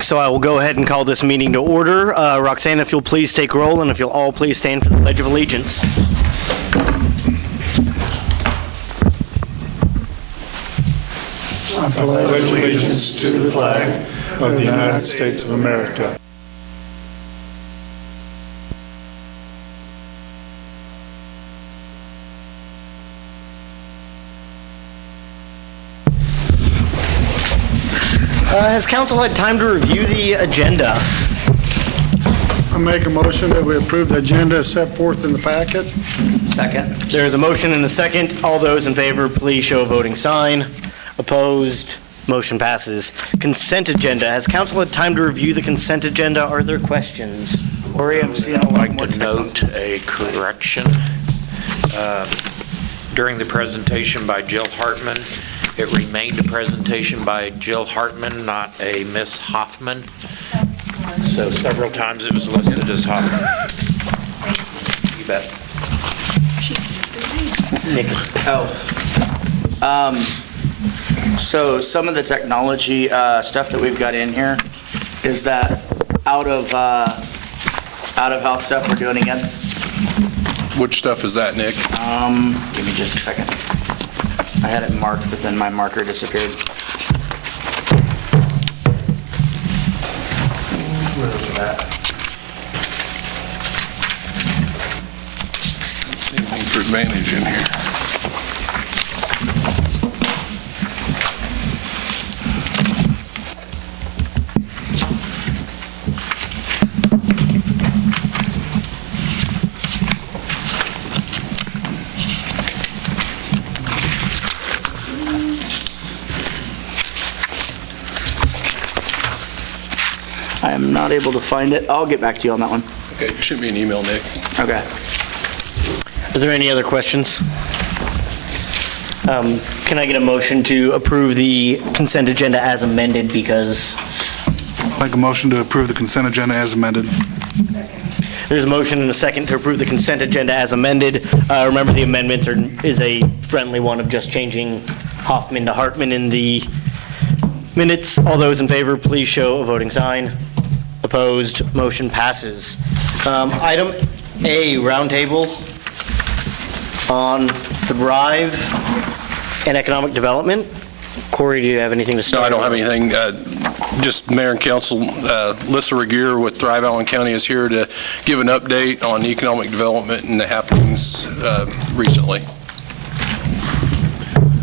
So I will go ahead and call this meeting to order. Roxanne, if you'll please take roll, and if you'll all please stand for the Pledge of Allegiance. I pledge allegiance to the flag of the United States of America. Has council had time to review the agenda? I make a motion that we approve the agenda as set forth in the packet. Second. There is a motion and a second. All those in favor, please show a voting sign. Opposed? Motion passes. Consent agenda. Has council had time to review the consent agenda? Are there questions? I'd like to note a correction. During the presentation by Jill Hartman, it remained a presentation by Jill Hartman, not a Miss Hoffman. So several times it was listed as Hoffman. You bet. So some of the technology stuff that we've got in here, is that out of house stuff we're doing again? Which stuff is that, Nick? Give me just a second. I had it marked, but then my marker disappeared. Where was that? Anything for Advantage in here? I am not able to find it. I'll get back to you on that one. Okay, shoot me an email, Nick. Okay. Are there any other questions? Can I get a motion to approve the consent agenda as amended because... Make a motion to approve the consent agenda as amended. There's a motion and a second to approve the consent agenda as amended. Remember, the amendments is a friendly one of just changing Hoffman to Hartman in the minutes. All those in favor, please show a voting sign. Opposed, motion passes. Item A, roundtable on Thrive and economic development. Corey, do you have anything to start? No, I don't have anything. Just Mayor and Council, Lissa Regier with Thrive Allen County is here to give an update on economic development and the happenings recently.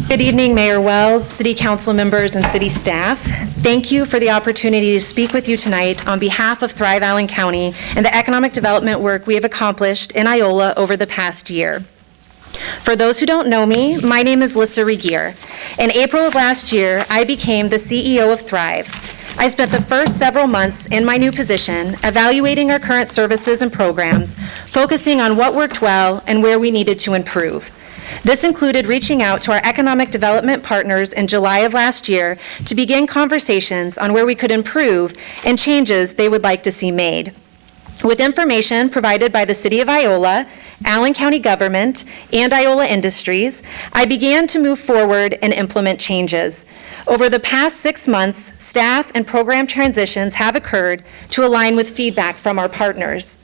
Good evening, Mayor Wells, City Council members, and City staff. Thank you for the opportunity to speak with you tonight on behalf of Thrive Allen County and the economic development work we have accomplished in Iola over the past year. For those who don't know me, my name is Lissa Regier. In April of last year, I became the CEO of Thrive. I spent the first several months in my new position evaluating our current services and programs, focusing on what worked well and where we needed to improve. This included reaching out to our economic development partners in July of last year to begin conversations on where we could improve and changes they would like to see made. With information provided by the City of Iola, Allen County Government, and Iola Industries, I began to move forward and implement changes. Over the past 6 months, staff and program transitions have occurred to align with feedback from our partners.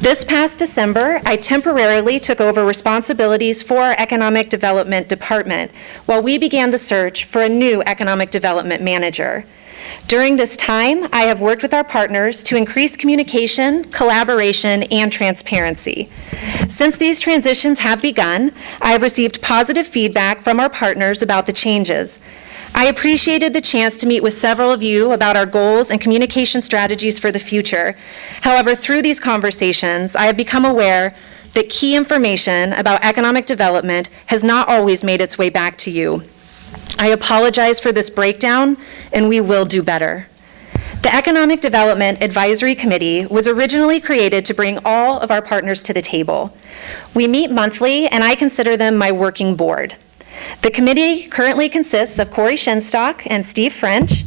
This past December, I temporarily took over responsibilities for our Economic Development Department while we began the search for a new Economic Development Manager. During this time, I have worked with our partners to increase communication, collaboration, and transparency. Since these transitions have begun, I have received positive feedback from our partners about the changes. I appreciated the chance to meet with several of you about our goals and communication strategies for the future. However, through these conversations, I have become aware that key information about economic development has not always made its way back to you. I apologize for this breakdown, and we will do better. The Economic Development Advisory Committee was originally created to bring all of our partners to the table. We meet monthly, and I consider them my working board. The committee currently consists of Corey Shenstock and Steve French,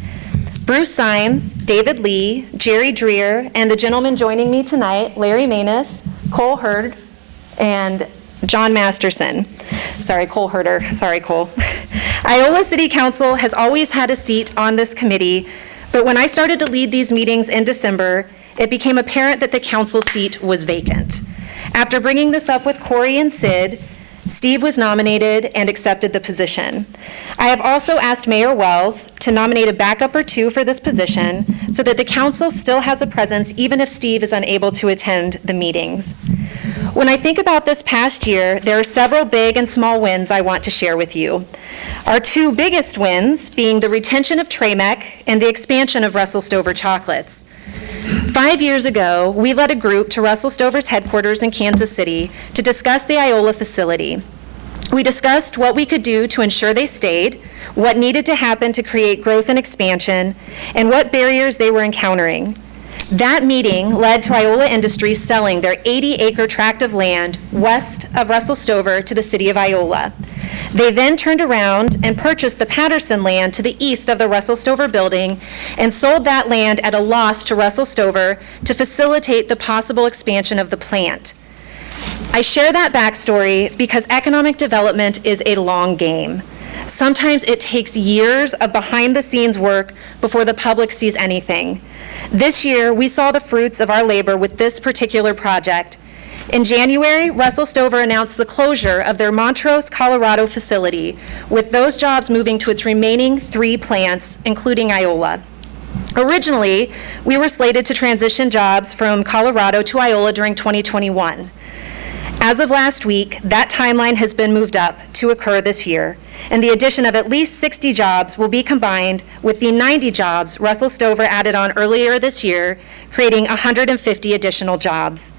Bruce Symes, David Lee, Jerry Dreer, and the gentleman joining me tonight, Larry Manus, Cole Hurd, and John Masterson. Sorry, Cole Herder. Sorry, Cole. Iola City Council has always had a seat on this committee But when I started to lead these meetings in December, it became apparent that the council seat was vacant. After bringing this up with Corey and Sid, Steve was nominated and accepted the position. I have also asked Mayor Wells to nominate a backup or two for this position so that the council still has a presence even if Steve is unable to attend the meetings. When I think about this past year, there are several big and small wins I want to share with you. Our two biggest wins being the retention of Trameck and the expansion of Russell Stover Chocolates. 5 years ago, we led a group to Russell Stover's headquarters in Kansas City to discuss the Iola facility. We discussed what we could do to ensure they stayed, what needed to happen to create growth and expansion, and what barriers they were encountering. That meeting led to Iola Industries selling their 80-acre tract of land west of Russell Stover to the city of Iola. They then turned around and purchased the Patterson land to the east of the Russell Stover building and sold that land at a loss to Russell Stover to facilitate the possible expansion of the plant. I share that backstory because economic development is a long game. Sometimes it takes years of behind-the-scenes work before the public sees anything. This year, we saw the fruits of our labor with this particular project. In January, Russell Stover announced the closure of their Montrose, Colorado facility, with those jobs moving to its remaining 3 plants, including Iola. Originally, we were slated to transition jobs from Colorado to Iola during 2021. As of last week, that timeline has been moved up to occur this year, and the addition of at least 60 jobs will be combined with the 90 jobs Russell Stover added on earlier this year, creating 150 additional jobs.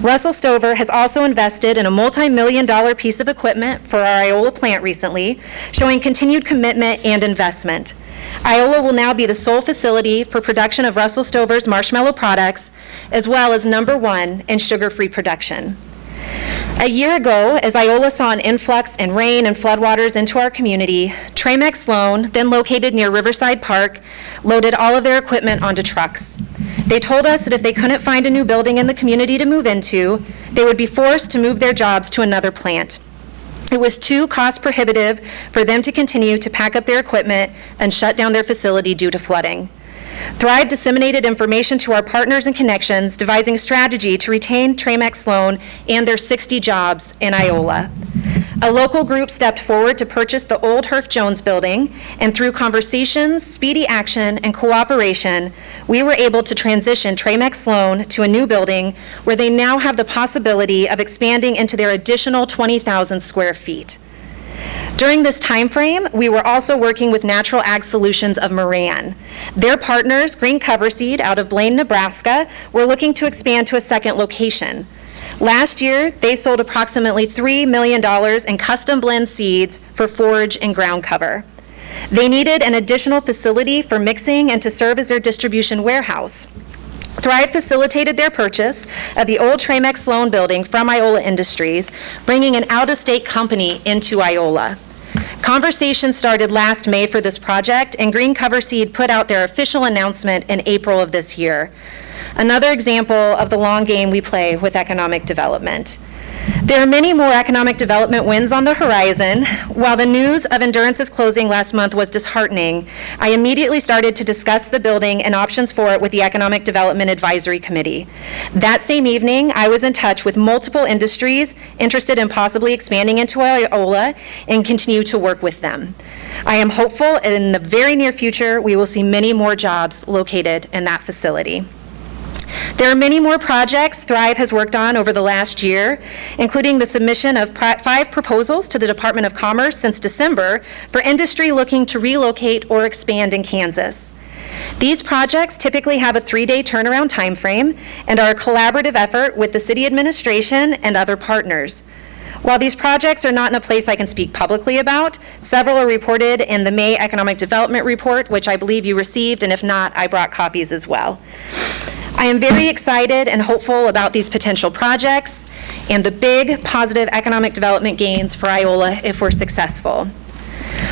Russell Stover has also invested in a multi-million-dollar piece of equipment for our Iola plant recently, showing continued commitment and investment. Iola will now be the sole facility for production of Russell Stover's marshmallow products, as well as #1 in sugar-free production. A year ago, as Iola saw an influx in rain and floodwaters into our community, Trameck Sloan, then located near Riverside Park, loaded all of their equipment onto trucks. They told us that if they couldn't find a new building in the community to move into, they would be forced to move their jobs to another plant. It was too cost prohibitive for them to continue to pack up their equipment and shut down their facility due to flooding. Thrive disseminated information to our partners and connections, devising a strategy to retain Trameck Sloan and their 60 jobs in Iola. A local group stepped forward to purchase the old Herff Jones building, and through conversations, speedy action, and cooperation, we were able to transition Trameck Sloan to a new building where they now have the possibility of expanding into their additional 20,000 square feet. During this time frame, we were also working with Natural Ag Solutions of Moran. Their partners, Green Cover Seed out of Blaine, Nebraska, were looking to expand to a second location. Last year, they sold approximately $3 million in custom blend seeds for forage and ground cover. They needed an additional facility for mixing and to serve as their distribution warehouse. Thrive facilitated their purchase of the old Trameck Sloan building from Iola Industries, bringing an out-of-state company into Iola. Conversations started last May for this project, and Green Cover Seed put out their official announcement in April of this year. Another example of the long game we play with economic development. There are many more economic development wins on the horizon. While the news of Endurance's closing last month was disheartening, I immediately started to discuss the building and options for it with the Economic Development Advisory Committee. That same evening, I was in touch with multiple industries interested in possibly expanding into Iola and continue to work with them. I am hopeful in the very near future we will see many more jobs located in that facility. There are many more projects Thrive has worked on over the last year, including the submission of 5 proposals to the Department of Commerce since December for industry looking to relocate or expand in Kansas. These projects typically have a 3-day turnaround time frame and are a collaborative effort with the city administration and other partners. While these projects are not in a place I can speak publicly about, several are reported in the May Economic Development Report, which I believe you received, and if not, I brought copies as well. I am very excited and hopeful about these potential projects and the big positive economic development gains for Iola if we're successful.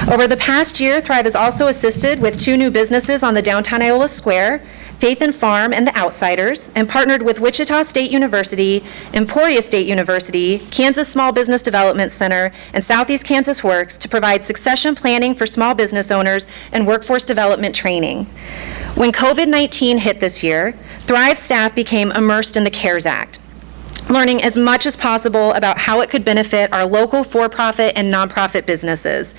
Over the past year, Thrive has also assisted with 2 new businesses on the downtown Iola Square, Faith and Farm and The Outsiders, and partnered with Wichita State University, Emporia State University, Kansas Small Business Development Center, and Southeast Kansas Works to provide succession planning for small business owners and workforce development training. When COVID-19 hit this year, Thrive staff became immersed in the CARES Act, learning as much as possible about how it could benefit our local for-profit and nonprofit businesses.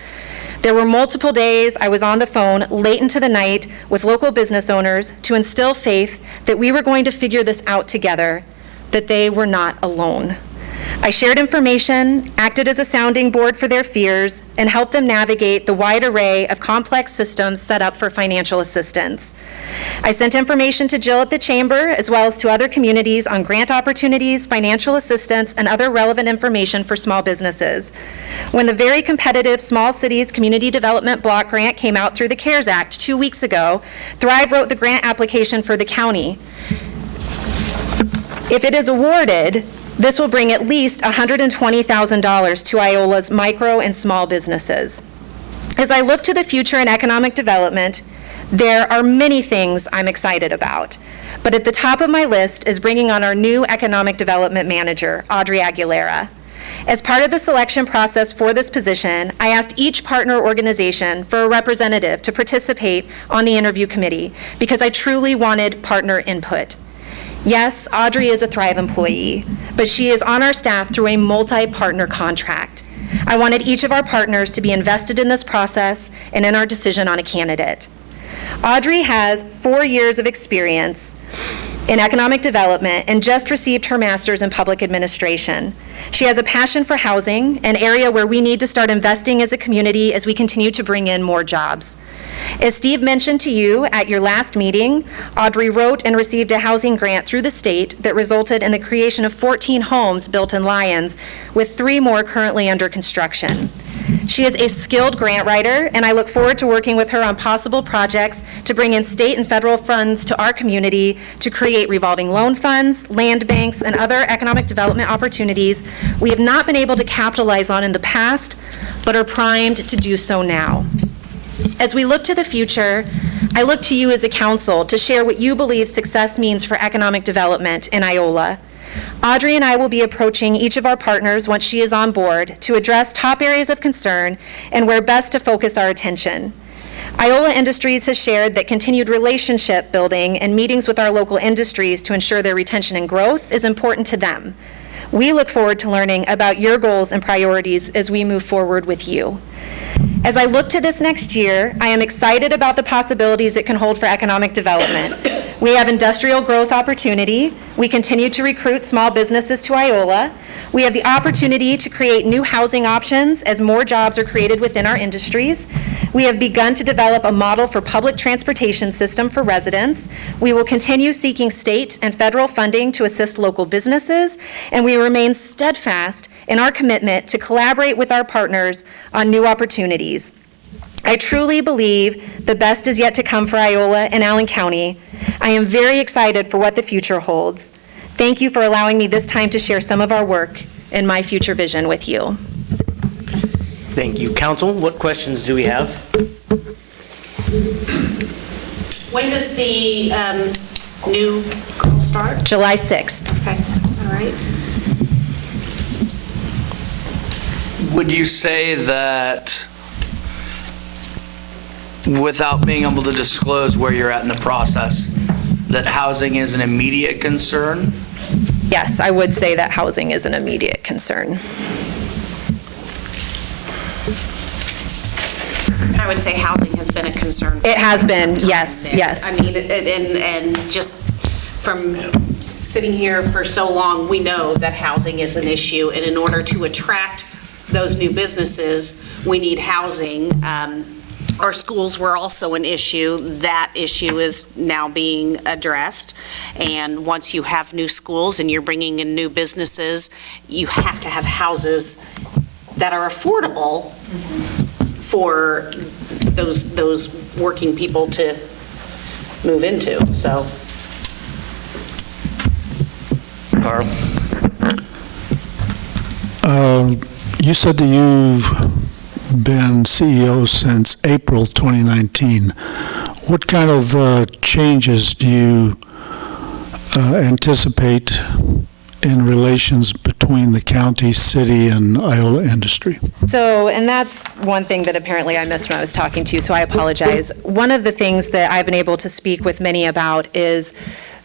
There were multiple days I was on the phone late into the night with local business owners to instill faith that we were going to figure this out together, that they were not alone. I shared information, acted as a sounding board for their fears, and helped them navigate the wide array of complex systems set up for financial assistance. I sent information to Jill at the Chamber, as well as to other communities on grant opportunities, financial assistance, and other relevant information for small businesses. When the very competitive Small Cities Community Development Block Grant came out through the CARES Act 2 weeks ago, Thrive wrote the grant application for the county. If it is awarded, this will bring at least $120,000 to Iola's micro and small businesses. As I look to the future in economic development, there are many things I'm excited about, but at the top of my list is bringing on our new economic development manager, Audrey Aguilera. As part of the selection process for this position, I asked each partner organization for a representative to participate on the interview committee because I truly wanted partner input. Yes, Audrey is a Thrive employee, but she is on our staff through a multi-partner contract. I wanted each of our partners to be invested in this process and in our decision on a candidate. Audrey has 4 years of experience in economic development and just received her master's in public administration. She has a passion for housing, an area where we need to start investing as a community as we continue to bring in more jobs. As Steve mentioned to you at your last meeting, Audrey wrote and received a housing grant through the state that resulted in the creation of 14 homes built in Lyons, with 3 more currently under construction. She is a skilled grant writer, and I look forward to working with her on possible projects to bring in state and federal funds to our community to create revolving loan funds, land banks, and other economic development opportunities we have not been able to capitalize on in the past, but are primed to do so now. As we look to the future, I look to you as a council to share what you believe success means for economic development in Iola. Audrey and I will be approaching each of our partners once she is on board to address top areas of concern and where best to focus our attention. Iola Industries has shared that continued relationship building and meetings with our local industries to ensure their retention and growth is important to them. We look forward to learning about your goals and priorities as we move forward with you. As I look to this next year, I am excited about the possibilities it can hold for economic development. We have industrial growth opportunity. We continue to recruit small businesses to Iola. We have the opportunity to create new housing options as more jobs are created within our industries. We have begun to develop a model for public transportation system for residents. We will continue seeking state and federal funding to assist local businesses, and we remain steadfast in our commitment to collaborate with our partners on new opportunities. I truly believe the best is yet to come for Iola and Allen County. I am very excited for what the future holds. Thank you for allowing me this time to share some of our work and my future vision with you. Thank you. Council, what questions do we have? When does the new call start? July 6th. Okay, all right. Would you say that, without being able to disclose where you're at in the process, that housing is an immediate concern? Yes, I would say that housing is an immediate concern. I would say housing has been a concern. It has for been, some time yes, there. yes. I mean, and just from sitting here for so long, we know that housing is an issue, and in order to attract those new businesses, we need housing. Our schools were also an issue. That issue is now being addressed. And once you have new schools and you're bringing in new businesses, you have to have houses that are affordable for those working people to move into. So, Carl? You said that you've been CEO since April 2019. What kind of changes do you anticipate in relations between the county, city, and Iola industry? So, and that's one thing that apparently I missed when I was talking to you, so I apologize. One of the things that I've been able to speak with many about is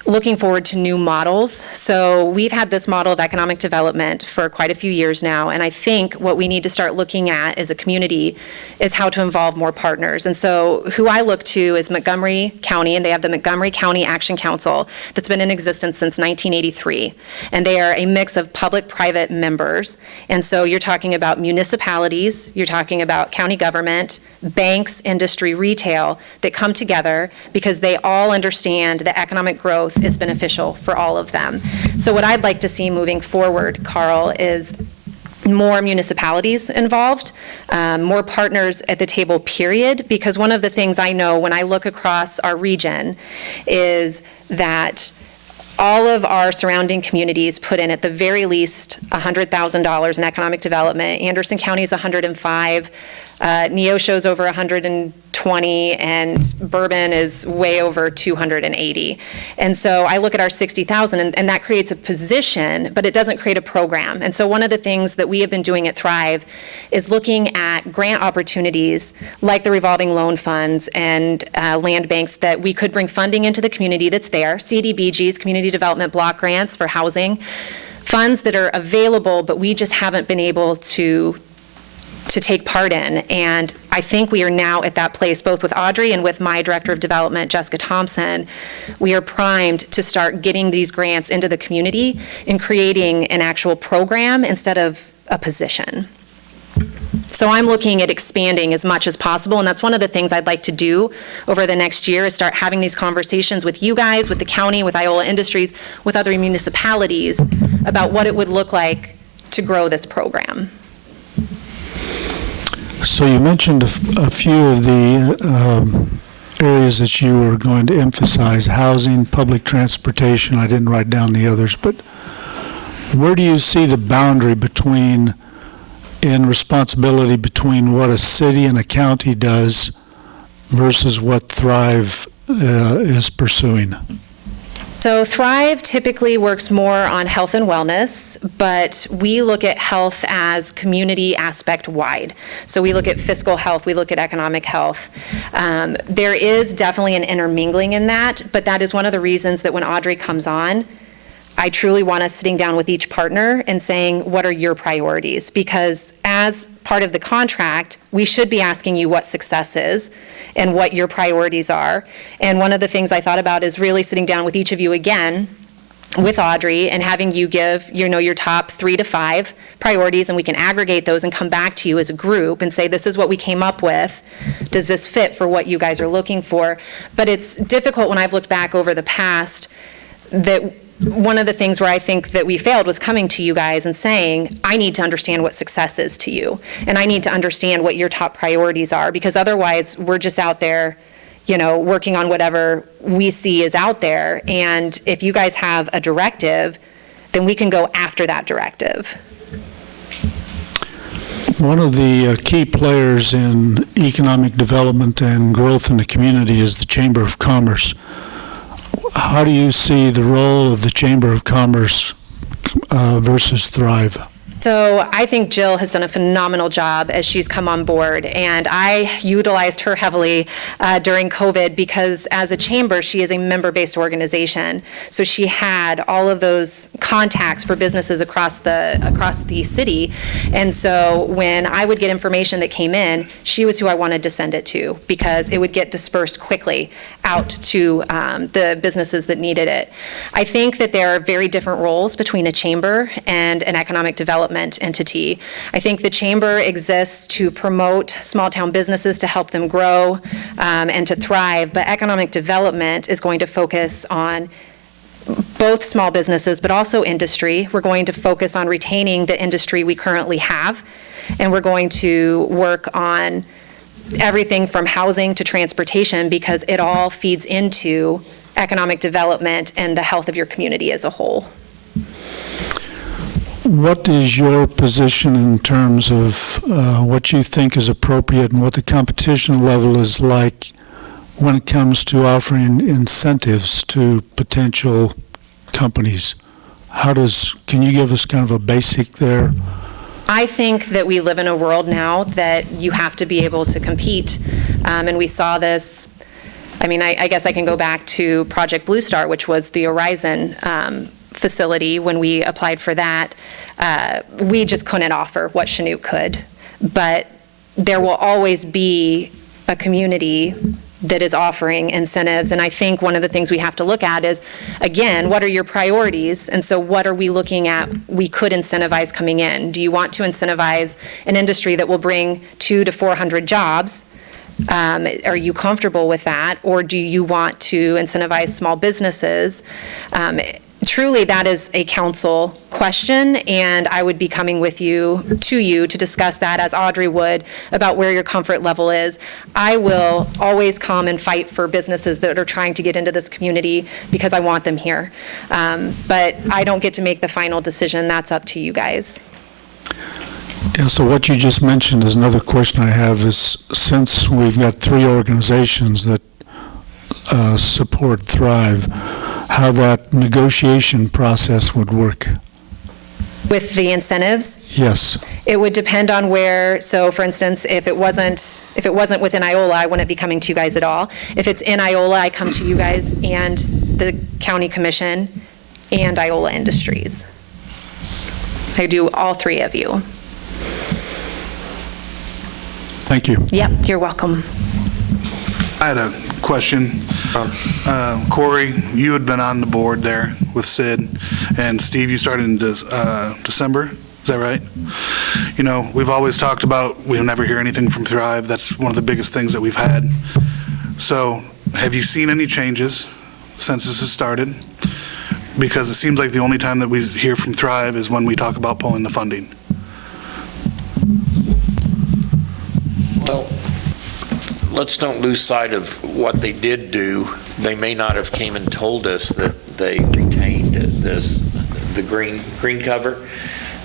looking forward to new models. So we've had this model of economic development for quite a few years now, and I think what we need to start looking at as a community is how to involve more partners. And so who I look to is Montgomery County, and they have the Montgomery County Action Council that's been in existence since 1983. And they are a mix of public-private members. And so you're talking about municipalities, you're talking about county government, banks, industry, retail, that come together because they all understand that economic growth is beneficial for all of them. So what I'd like to see moving forward, Carl, is more municipalities involved, more partners at the table, period, because one of the things I know when I look across our region is that all of our surrounding communities put in at the very least $100,000 in economic development. Anderson County is 105, Neosho's over 120, and Bourbon is way over 280. And so I look at our 60,000, and that creates a position, but it doesn't create a program. And so one of the things that we have been doing at Thrive is looking at grant opportunities like the revolving loan funds and land banks that we could bring funding into the community that's there, CDBGs, community development block grants for housing, funds that are available, but we just haven't been able to take part in. And I think we are now at that place, both with Audrey and with my Director of Development, Jessica Thompson. We are primed to start getting these grants into the community and creating an actual program instead of a position. So I'm looking at expanding as much as possible, and that's one of the things I'd like to do over the next year is start having these conversations with you guys, with the county, with Iola Industries, with other municipalities about what it would look like to grow this program. So you mentioned a few of the areas that you were going to emphasize: housing, public transportation. I didn't write down the others, but where do you see the boundary between, in responsibility between what a city and a county does versus what Thrive is pursuing? So Thrive typically works more on health and wellness, but we look at health as community aspect wide. So we look at fiscal health, we look at economic health. There is definitely an intermingling in that, but that is one of the reasons that when Audrey comes on, I truly want us sitting down with each partner and saying, what are your priorities? Because as part of the contract, we should be asking you what success is and what your priorities are. And one of the things I thought about is really sitting down with each of you again, with Audrey, and having you give, your top 3 to 5 priorities, and we can aggregate those and come back to you as a group and say, this is what we came up with. Does this fit for what you guys are looking for? But it's difficult when I've looked back over the past that one of the things where I think that we failed was coming to you guys and saying, I need to understand what success is to you, and I need to understand what your top priorities are, because otherwise we're just out there, working on whatever we see is out there. And if you guys have a directive, then we can go after that directive. One of the key players in economic development and growth in the community is the Chamber of Commerce. How do you see the role of the Chamber of Commerce versus Thrive? So I think Jill has done a phenomenal job as she's come on board, and I utilized her heavily during COVID because as a chamber, she is a member-based organization. So she had all of those contacts for businesses across the city. And so when I would get information that came in, she was who I wanted to send it to because it would get dispersed quickly out to the businesses that needed it. I think that there are very different roles between a chamber and an economic development entity. I think the chamber exists to promote small town businesses, to help them grow and to thrive, but economic development is going to focus on both small businesses but also industry. We're going to focus on retaining the industry we currently have, and we're going to work on everything from housing to transportation because it all feeds into economic development and the health of your community as a whole. What is your position in terms of what you think is appropriate and what the competition level is like when it comes to offering incentives to potential companies? Can you give us kind of a basic there? I think that we live in a world now that you have to be able to compete. And we saw this, I guess I can go back to Project Blue Star, which was the Horizon facility. When we applied for that, we just couldn't offer what Chanute could. But there will always be a community that is offering incentives. And I think one of the things we have to look at is, again, what are your priorities? And so what are we looking at we could incentivize coming in? Do you want to incentivize an industry that will bring 200 to 400 jobs? Are you comfortable with that? Or do you want to incentivize small businesses? Truly, that is a council question, and I would be coming to you to discuss that, as Audrey would, about where your comfort level is. I will always come and fight for businesses that are trying to get into this community because I want them here. But I don't get to make the final decision. That's up to you guys. Yeah, so what you just mentioned is another question I have is, since we've got 3 organizations that support Thrive, how that negotiation process would work? With the incentives? Yes. It would depend on where, so for instance, if it wasn't within Iola, I wouldn't be coming to you guys at all. If it's in Iola, I come to you guys and the county commission and Iola Industries. I do all 3 of you. Thank you. Yep, you're welcome. I had a question. Corey, you had been on the board there with Sid, and Steve, you started in December, is that right? You know, we've always talked about, we never hear anything from Thrive. That's one of the biggest things that we've had. So have you seen any changes since this has started? Because it seems like the only time that we hear from Thrive is when we talk about pulling the funding. Well, let's don't lose sight of what they did do. They may not have came and told us that they retained the green cover.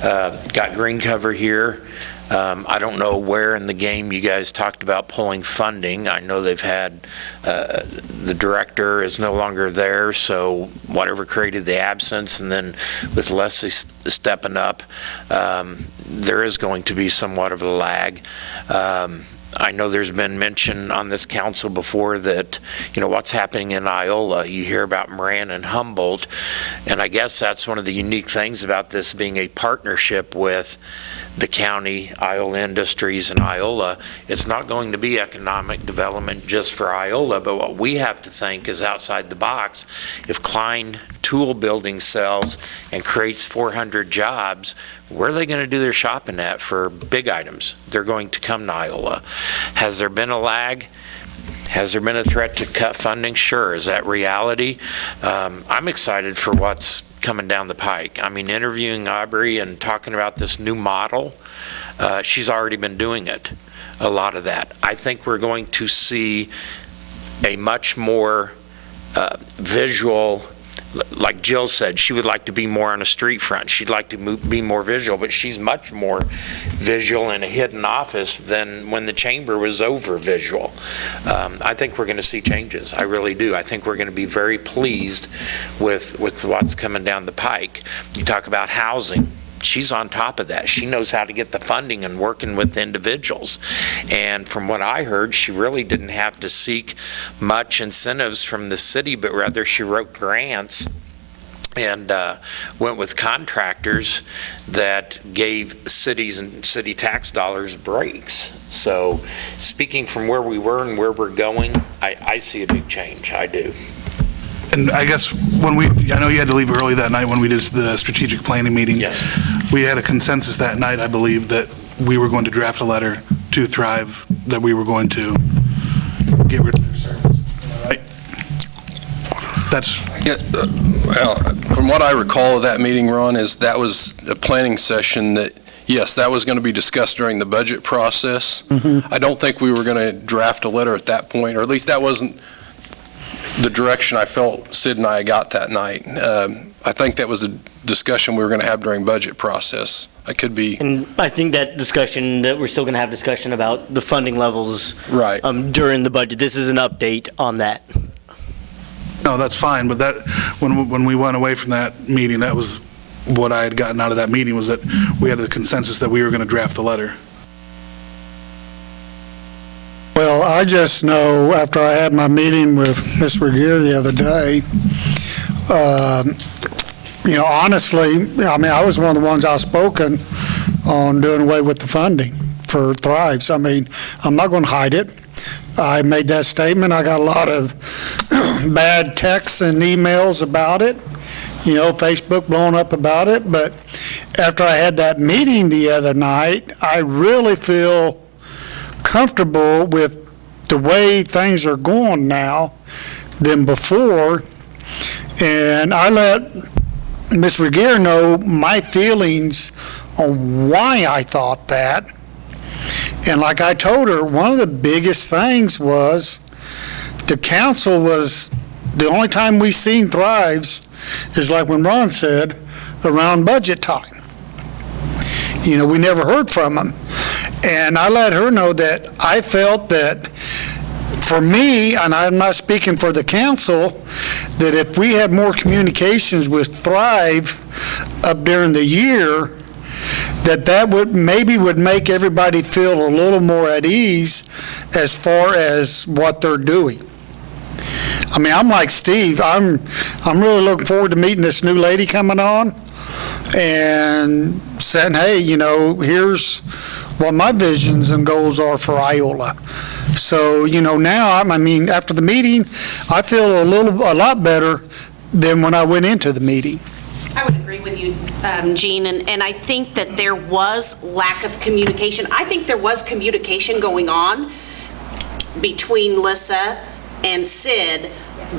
Got green cover here. I don't know where in the game you guys talked about pulling funding. I know they've had, the director is no longer there, so whatever created the absence, and then with Leslie stepping up, there is going to be somewhat of a lag. I know there's been mention on this council before that, you know, what's happening in Iola. You hear about Moran and Humboldt, and I guess that's one of the unique things about this being a partnership with the county, Iola Industries, and Iola. It's not going to be economic development just for Iola, but what we have to think is outside the box. If Klein Tool Building sells and creates 400 jobs, where are they going to do their shopping at for big items? They're going to come to Iola. Has there been a lag? Has there been a threat to cut funding? Sure. Is that reality? I'm excited for what's coming down the pike. I mean, interviewing Aubrey and talking about this new model, she's already been doing it, a lot of that. I think we're going to see a much more visual, like Jill said, she would like to be more on a street front. She'd like to be more visual, but she's much more visual in a hidden office than when the chamber was over visual. I think we're going to see changes. I really do. I think we're going to be very pleased with what's coming down the pike. You talk about housing. She's on top of that. She knows how to get the funding and working with individuals. And from what I heard, she really didn't have to seek much incentives from the city, but rather she wrote grants and went with contractors that gave cities and city tax dollars breaks. So speaking from where we were and where we're going, I see a big change. I do. And I guess I know you had to leave early that night when we did the strategic planning meeting. Yes. We had a consensus that night, I believe, that we were going to draft a letter to Thrive that we were going to get rid of their service. Right? That's. Yeah, well, from what I recall of that meeting, Ron, is that was a planning session that, yes, that was going to be discussed during the budget process. Mm-hmm. I don't think we were going to draft a letter at that point, or at least that wasn't the direction I felt Sid and I got that night. I think that was a discussion we were going to have during budget process. I could be. And I think that discussion, that we're still going to have discussion about the funding levels right during the budget. This is an update on that. No, that's fine, but that when we went away from that meeting, that was what I had gotten out of that meeting was that we had the consensus that we were going to draft the letter. Well, I just know after I had my meeting with Ms. Regier the other day, honestly, I was one of the ones outspoken on doing away with the funding for Thrives. I'm not going to hide it. I made that statement. I got a lot of bad texts and emails about it, Facebook blowing up about it. But after I had that meeting the other night, I really feel comfortable with the way things are going now than before. And I let Ms. Regier know my feelings on why I thought that. And like I told her, one of the biggest things was the council was, the only time we seen Thrives is like when Ron said, around budget time. We never heard from them. And I let her know that I felt that for me, and I'm not speaking for the council, that if we had more communications with Thrive up during the year, that would make everybody feel a little more at ease as far as what they're doing. I'm like Steve. I'm really looking forward to meeting this new lady coming on and saying, hey, here's what my visions and goals are for Iola. So, now, after the meeting, I feel a lot better than when I went into the meeting. I would agree with you, Gene, and I think that there was lack of communication. I think there was communication going on between Lissa and Sid,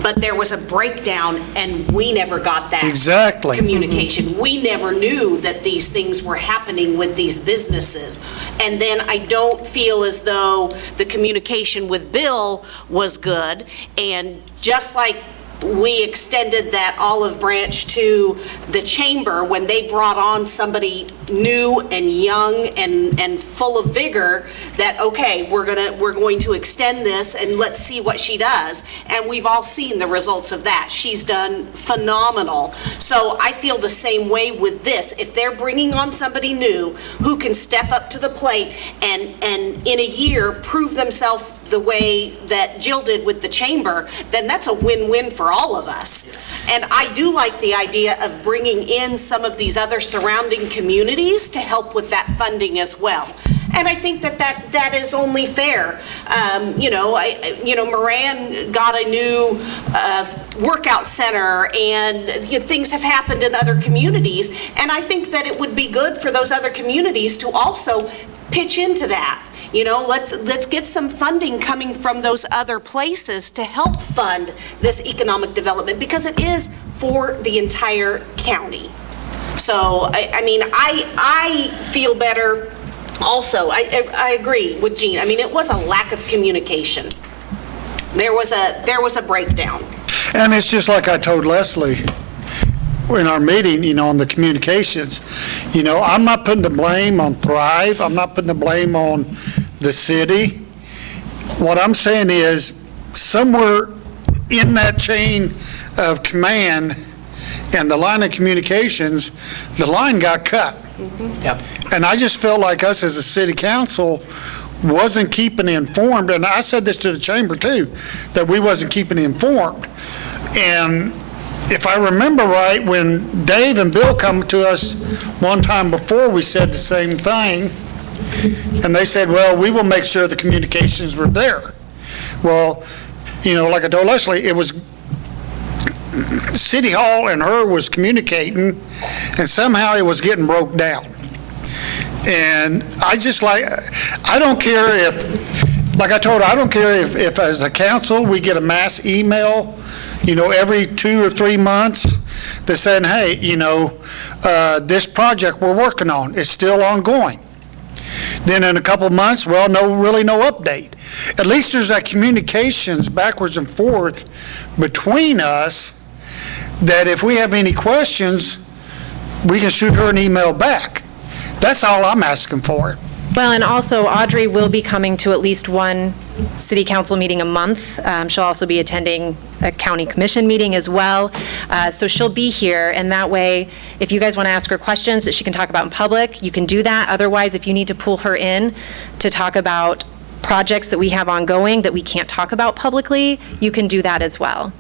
but there was a breakdown, and we never got that communication. We never knew that these things were happening with these businesses. And then I don't feel as though the communication with Bill was good, and just like we extended that olive branch to the chamber when they brought on somebody new and young and full of vigor, that okay, we're going to extend this and let's see what she does. And we've all seen the results of that. She's done phenomenal. So I feel the same way with this. If they're bringing on somebody new who can step up to the plate and in a year prove themselves the way that Jill did with the chamber, then that's a win-win for all of us. And I do like the idea of bringing in some of these other surrounding communities to help with that funding as well. And I think that is only fair. Moran got a new workout center, and things have happened in other communities. And I think that it would be good for those other communities to also pitch into that. Let's get some funding coming from those other places to help fund this economic development, because it is for the entire county. So, I feel better also. I agree with Gene. It was a lack of communication. There was a breakdown. And it's just like I told Leslie in our meeting, on the communications, I'm not putting the blame on Thrive. I'm not putting the blame on the city. What I'm saying is somewhere in that chain of command and the line of communications, the line got cut. Yep. And I just felt like us as a city council wasn't keeping informed, and I said this to the chamber too, that we wasn't keeping informed. And if I remember right, when Dave and Bill come to us one time before, we said the same thing, and they said, well, we will make sure the communications were there. Well, like I told Leslie, it was City Hall and her was communicating, and somehow it was getting broke down. And I don't care if, like I told her, I don't care if as a council we get a mass email, every 2 or 3 months that's saying, hey, this project we're working on is still ongoing. Then in a couple of months, well, no update. At least there's that communications backwards and forth between us, that if we have any questions, we can shoot her an email back. That's all I'm asking for. Well, and also Audrey will be coming to at least one city council meeting a month. She'll also be attending a county commission meeting as well. So she'll be here, and that way, if you guys want to ask her questions that she can talk about in public, you can do that. Otherwise, if you need to pull her in to talk about projects that we have ongoing that we can't talk about publicly, you can do that as well.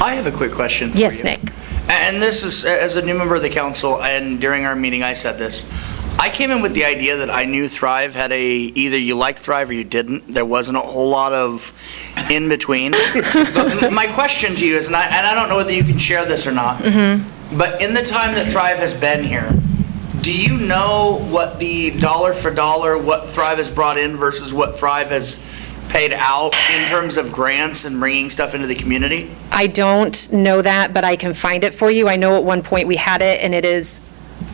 I have a quick question for you. Yes, Nick. And this is, as a new member of the council, and during our meeting, I said this. I came in with the idea that I knew Thrive had either you liked Thrive or you didn't. There wasn't a whole lot of in between. But my question to you is, and I don't know whether you can share this or not, but in the time that Thrive has been here, do you know what the dollar for dollar, what Thrive has brought in versus what Thrive has paid out in terms of grants and bringing stuff into the community? I don't know that, but I can find it for you. I know at one point we had it, and it is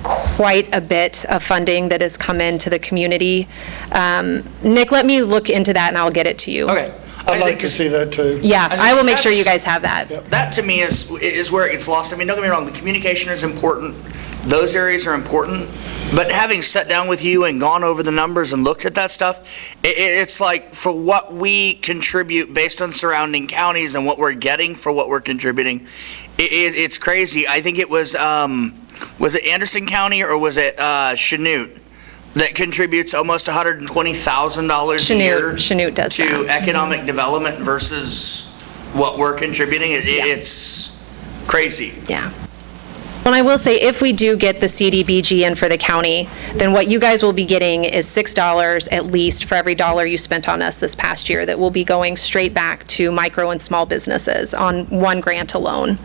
quite a bit of funding that has come into the community. Nick, let me look into that, and I'll get it to you. Okay. I'd like to see that too. Yeah, I will make sure you guys have that. That to me is where it gets lost. I mean, don't get me wrong, the communication is important. Those areas are important. But having sat down with you and gone over the numbers and looked at that stuff, it's like for what we contribute based on surrounding counties and what we're getting for what we're contributing, it's crazy. I think it was it Anderson County or was it Chanute that contributes almost $120,000 a year Chanute does to that. economic development versus what we're contributing? It's crazy. Yeah. Well, I will say, if we do get the CDBG in for the county, then what you guys will be getting is $6 at least for every dollar you spent on us this past year that will be going straight back to micro and small businesses on one grant alone.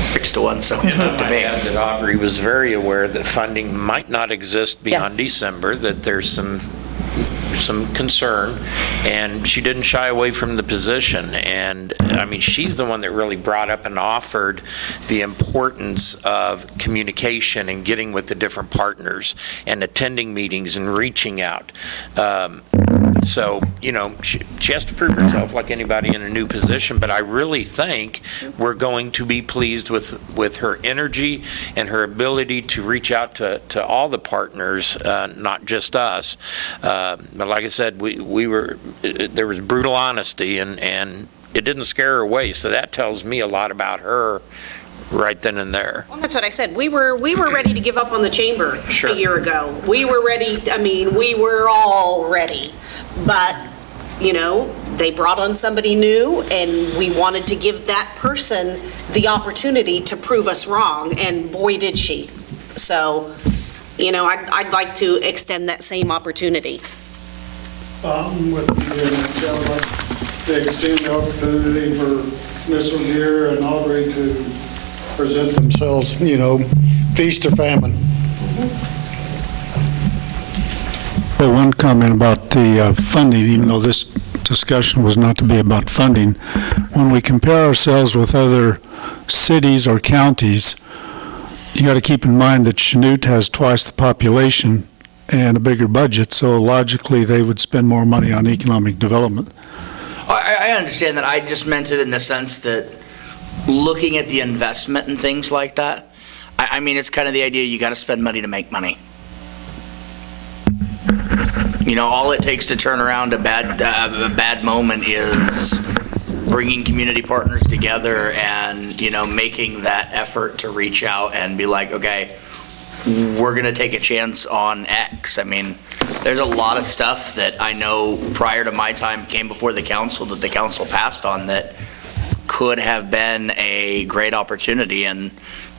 6-1, so it's And I up to might me. add that Aubrey was very aware that funding might not exist beyond Yes. December, that there's some concern, and she didn't shy away from the position. And I mean, she's the one that really brought up and offered the importance of communication and getting with the different partners and attending meetings and reaching out. So, you know, she has to prove herself like anybody in a new position, but I really think we're going to be pleased with her energy and her ability to reach out to all the partners, not just us. But like I said, there was brutal honesty, and it didn't scare her away, so that tells me a lot about her right then and there. Well, that's what I said. We were ready to give up on the chamber Sure. a year ago. We were ready, I mean, we were all ready. But, you know, they brought on somebody new, and we wanted to give that person the opportunity to prove us wrong, and boy, did she. So, you know, I'd like to extend that same opportunity. With the, I'd like to extend the opportunity for Ms. O'Gear and Aubrey to present themselves, you know, feast or famine. Well, one comment about the funding, even though this discussion was not to be about funding, when we compare ourselves with other cities or counties, you got to keep in mind that Chanute has twice the population and a bigger budget, so logically they would spend more money on economic development. I understand that. I just meant it in the sense that looking at the investment and things like that, I mean, it's kind of the idea you got to spend money to make money. You know, all it takes to turn around a bad moment is bringing community partners together and, you know, making that effort to reach out and be like, okay, we're going to take a chance on X. I mean, there's a lot of stuff that I know prior to my time came before the council that the council passed on that could have been a great opportunity. And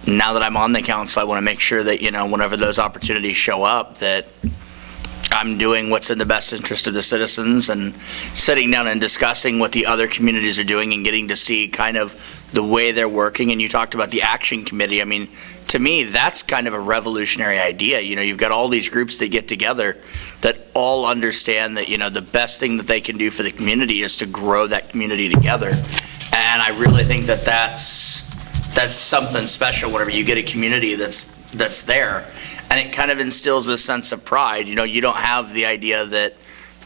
now that I'm on the council, I want to make sure that, you know, whenever those opportunities show up, that I'm doing what's in the best interest of the citizens and sitting down and discussing what the other communities are doing and getting to see kind of the way they're working. And you talked about the action committee. I mean, to me, that's kind of a revolutionary idea. You know, you've got all these groups that get together that all understand that, you know, the best thing that they can do for the community is to grow that community together. And I really think that that's something special whenever you get a community that's there. And it kind of instills a sense of pride. You know, you don't have the idea that,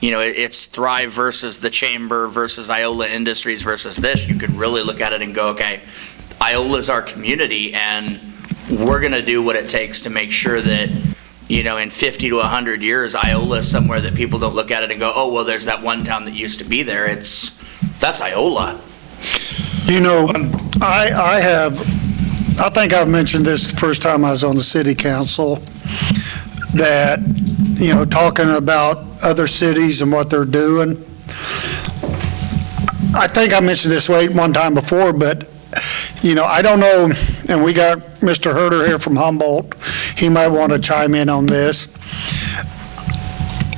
you know, it's Thrive versus the Chamber versus Iola Industries versus this. You can really look at it and go, okay, Iola's our community, and we're going to do what it takes to make sure that in 50 to 100 years, Iola is somewhere that people don't look at it and go, oh, well, there's that one town that used to be there. That's Iola. I think I've mentioned this the first time I was on the city council, that, talking about other cities and what they're doing. I think I mentioned this one time before, but, I don't know, and we got Mr. Herder here from Humboldt. He might want to chime in on this.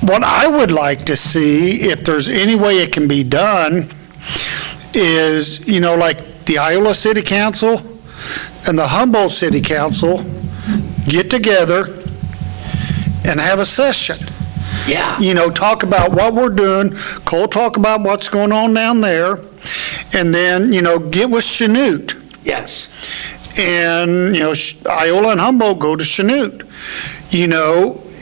What I would like to see, if there's any way it can be done, is, like the Iola City Council and the Humboldt City Council get together and have a session. Yeah. Talk about what we're doing. Cole, talk about what's going on down there. And then, get with Chanute. Yes. And, Iola and Humboldt go to Chanute,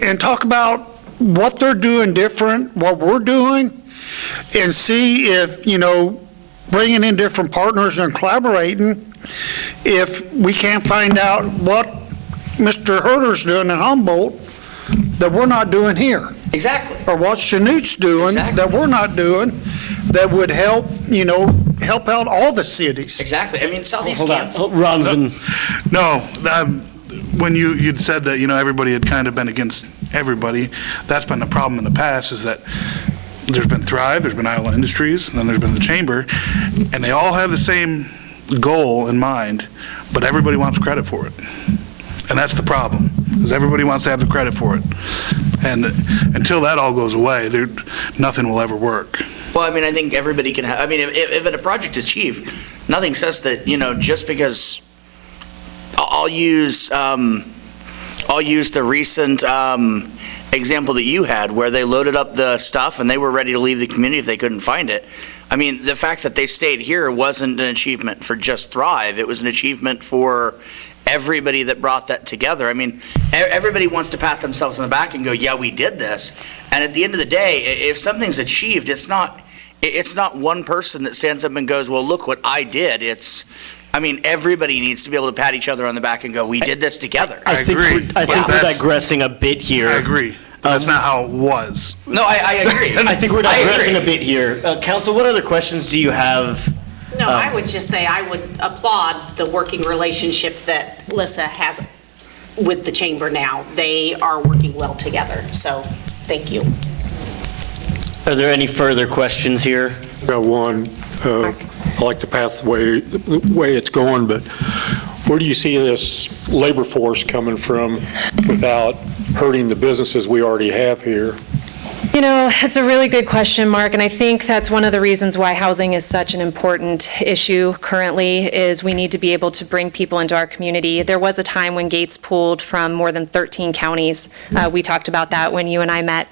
and talk about what they're doing different, what we're doing, and see if, bringing in different partners and collaborating, if we can't find out what Mr. Herder's doing in Humboldt that we're not doing here. Exactly. Or what Chanute's doing that we're not doing, that would help, help out all the cities. Exactly. I mean, Southeast Hold on. Kansas. Ron's been, No, when you'd said that, everybody had kind of been against everybody, that's been the problem in the past, is that there's been Thrive, there's been Iola Industries, and then there's been the Chamber, and they all have the same goal in mind, but everybody wants credit for it. And that's the problem, is everybody wants to have the credit for it. And until that all goes away, nothing will ever work. Well, I think everybody can have, if a project is achieved, nothing says that, just because, I'll use the recent example that you had, where they loaded up the stuff and they were ready to leave the community if they couldn't find it. The fact that they stayed here wasn't an achievement for just Thrive. It was an achievement for everybody that brought that together. Everybody wants to pat themselves on the back and go, yeah, we did this. And at the end of the day, if something's achieved, it's not one person that stands up and goes, well, look what I did. Everybody needs to be able to pat each other on the back and go, we did this together. I agree. I think we're digressing a bit here. I agree. But that's not how it was. No, I agree. I think we're digressing a bit here. Council, what other questions do you have? No, I would just say I would applaud the working relationship that Lissa has with the chamber now. They are working well together, so thank you. Are there any further questions here? Got one. I like the way it's going, but where do you see this labor force coming from without hurting the businesses we already have here? It's a really good question, Mark, and I think that's one of the reasons why housing is such an important issue currently, is we need to be able to bring people into our community. There was a time when Gates pulled from more than 13 counties. We talked about that when you and I met.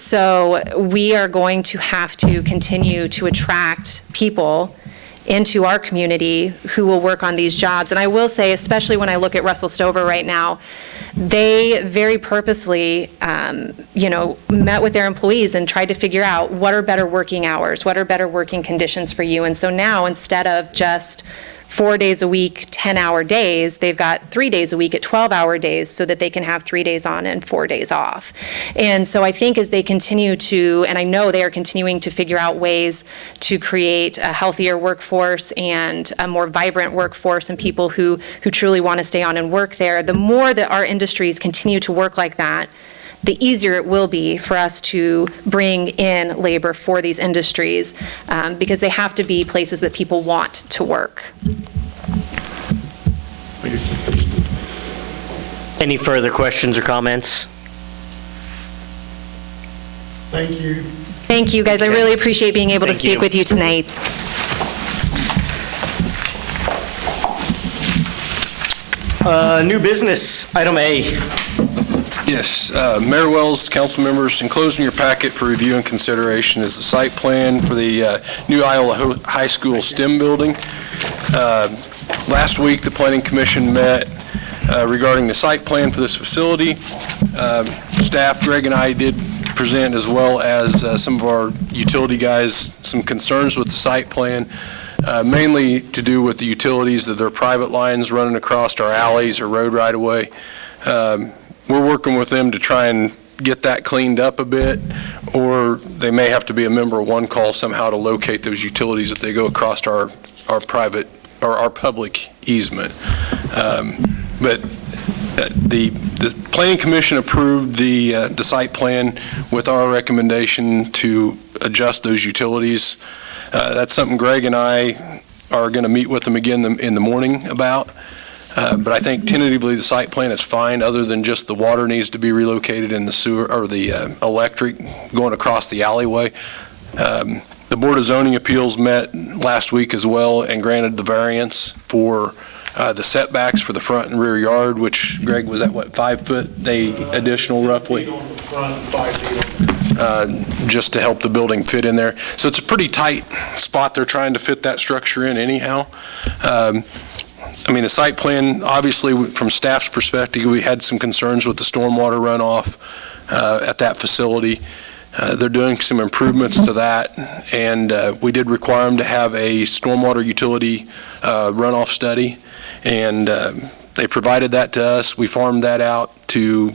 So we are going to have to continue to attract people into our community who will work on these jobs. And I will say, especially when I look at Russell Stover right now, they very purposely, met with their employees and tried to figure out what are better working hours, what are better working conditions for you. And so now, instead of just 4 days a week, 10-hour days, they've got 3 days a week at 12-hour days so that they can have 3 days on and 4 days off. And so I think as they continue to, and I know they are continuing to figure out ways to create a healthier workforce and a more vibrant workforce and people who truly want to stay on and work there, the more that our industries continue to work like that, the easier it will be for us to bring in labor for these industries, because they have to be places that people want to work. Any further questions or comments? Thank you. Thank you, guys. I really appreciate being able to Thank speak you. with you tonight. New business, item A. Yes, Mayor Wells, council members, enclosed in your packet for review and consideration is the site plan for the new Iola High School STEM building. Last week, the Planning Commission met regarding the site plan for this facility. Staff, Greg and I did present, as well as some of our utility guys, some concerns with the site plan, mainly to do with the utilities, that there are private lines running across our alleys or road right-of-way. we're working with them to try and get that cleaned up a bit, or they may have to be a member of one call somehow to locate those utilities if they go across our private or our public easement. But the Planning Commission approved the site plan with our recommendation to adjust those utilities. That's something Greg and I are going to meet with them again in the morning about. But I think tentatively the site plan is fine, other than just the water needs to be relocated in the sewer, or the electric going across the alleyway. The Board of Zoning Appeals met last week as well and granted the variance for the setbacks for the front and rear yard, which, Greg, was that what, 5 foot, they additional roughly? 5 feet on the front, 5 feet on the Just to help the building fit in there. So it's a pretty tight spot they're trying to fit that structure in anyhow. I mean, the site plan, obviously, from staff's perspective, we had some concerns with the stormwater runoff at that facility. They're doing some improvements to that, and we did require them to have a stormwater utility runoff study, and they provided that to us. We farmed that out to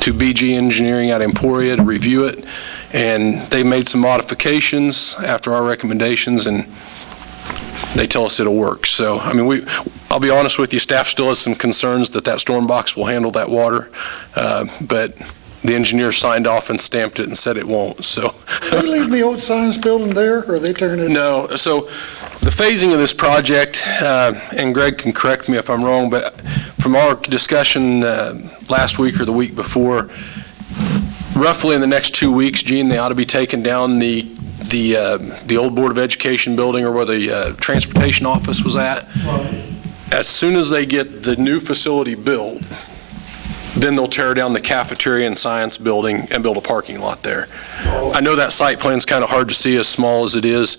BG Engineering at Emporia to review it, and they made some modifications after our recommendations, and they tell us it'll work. So, I mean, I'll be honest with you, staff still has some concerns that storm box will handle that water, but the engineer signed off and stamped it and said it won't, so. Are they leaving the old science building there, or are they turning it? No, so the phasing of this project, and Greg can correct me if I'm wrong, but from our discussion last week or the week before, roughly in the next 2 weeks, Gene, they ought to be taking down the old Board of Education building, or where the transportation office was at. As soon as they get the new facility built, then they'll tear down the cafeteria and science building and build a parking lot there. I know that site plan's kind of hard to see as small as it is,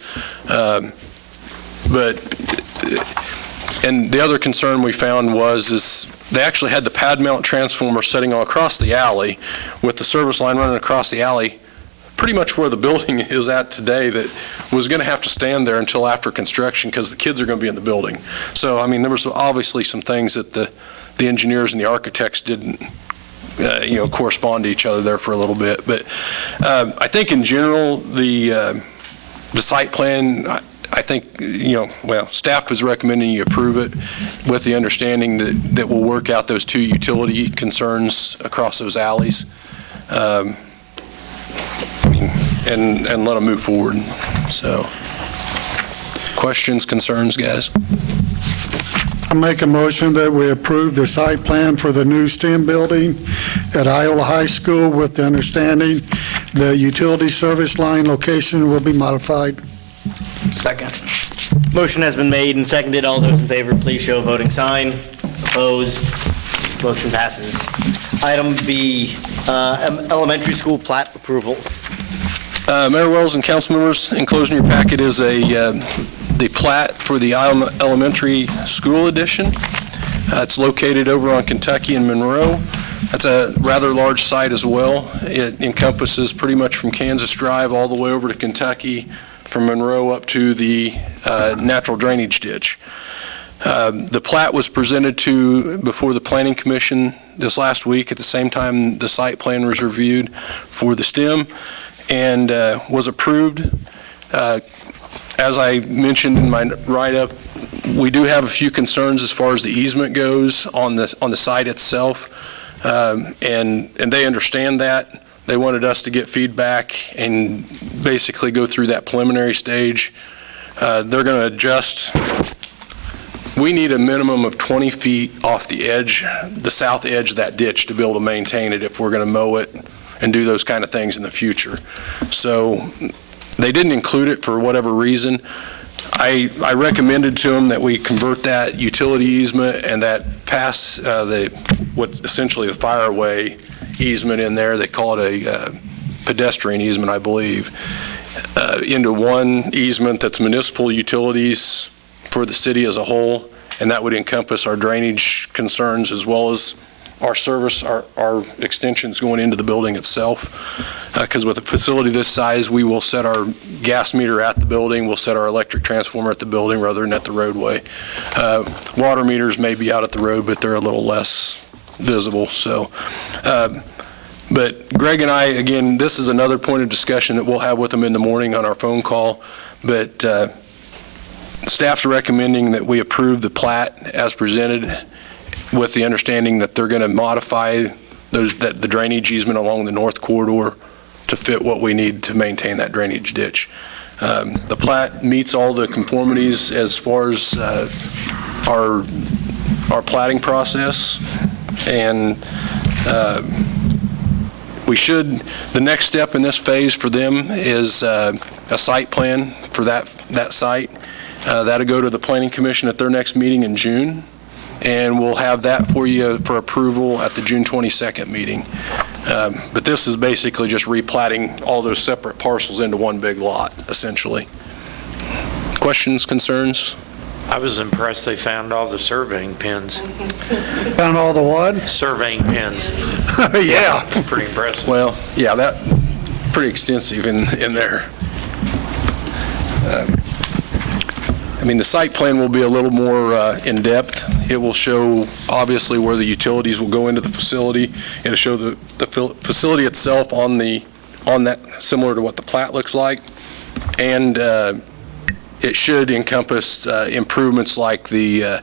but, and the other concern we found is they actually had the pad mount transformer sitting all across the alley with the service line running across the alley, pretty much where the building is at today, that was going to have to stand there until after construction because the kids are going to be in the building. So, I mean, there was obviously some things that the engineers and the architects didn't, correspond to each other there for a little bit. But I think in general, the site plan, I think, staff is recommending you approve it with the understanding that we'll work out those two utility concerns across those alleys. And let them move forward. So, questions, concerns, guys? I make a motion that we approve the site plan for the new STEM building at Iola High School with the understanding the utility service line location will be modified. Second. Motion has been made and seconded. All those in favor, please show a voting sign. Opposed? Motion passes. Item B, elementary school plat approval. Mayor Wells and council members, enclosed in your packet is the plat for the Iola Elementary School addition. It's located over on Kentucky and Monroe. That's a rather large site as well. It encompasses pretty much from Kansas Drive all the way over to Kentucky, from Monroe up to the natural drainage ditch. The plat was presented before the Planning Commission this last week. At the same time, the site plan was reviewed for the STEM and was approved. As I mentioned in my write-up, we do have a few concerns as far as the easement goes on the site itself, and they understand that. They wanted us to get feedback and basically go through that preliminary stage. They're going to adjust. We need a minimum of 20 feet off the edge, the south edge of that ditch, to be able to maintain it if we're going to mow it and do those kind of things in the future. So they didn't include it for whatever reason. I recommended to them that we convert that utility easement and that pass what's essentially the fireway easement in there, they call it a pedestrian easement, I believe, into one easement that's municipal utilities for the city as a whole, and that would encompass our drainage concerns as well as our service, our extensions going into the building itself. Because with a facility this size, we will set our gas meter at the building, we'll set our electric transformer at the building rather than at the roadway. Water meters may be out at the road, but they're a little less visible. So, but Greg and I, again, this is another point of discussion that we'll have with them in the morning on our phone call. But staff's recommending that we approve the plat as presented, with the understanding that they're going to modify the drainage easement along the north corridor to fit what we need to maintain that drainage ditch. The plat meets all the conformities as far as our platting process, and the next step in this phase for them is a site plan for that site. That'll go to the Planning Commission at their next meeting in June, and we'll have that for you for approval at the June 22nd meeting. But this is basically just replatting all those separate parcels into one big lot, essentially. Questions, concerns? I was impressed they found all the surveying pins. Found all the what? Surveying pins. Yeah. Pretty impressive. Well, yeah, that pretty extensive in there. I mean, the site plan will be a little more in-depth. It will show, obviously, where the utilities will go into the facility. It'll show the facility itself on that, similar to what the plat looks like. And it should encompass improvements like the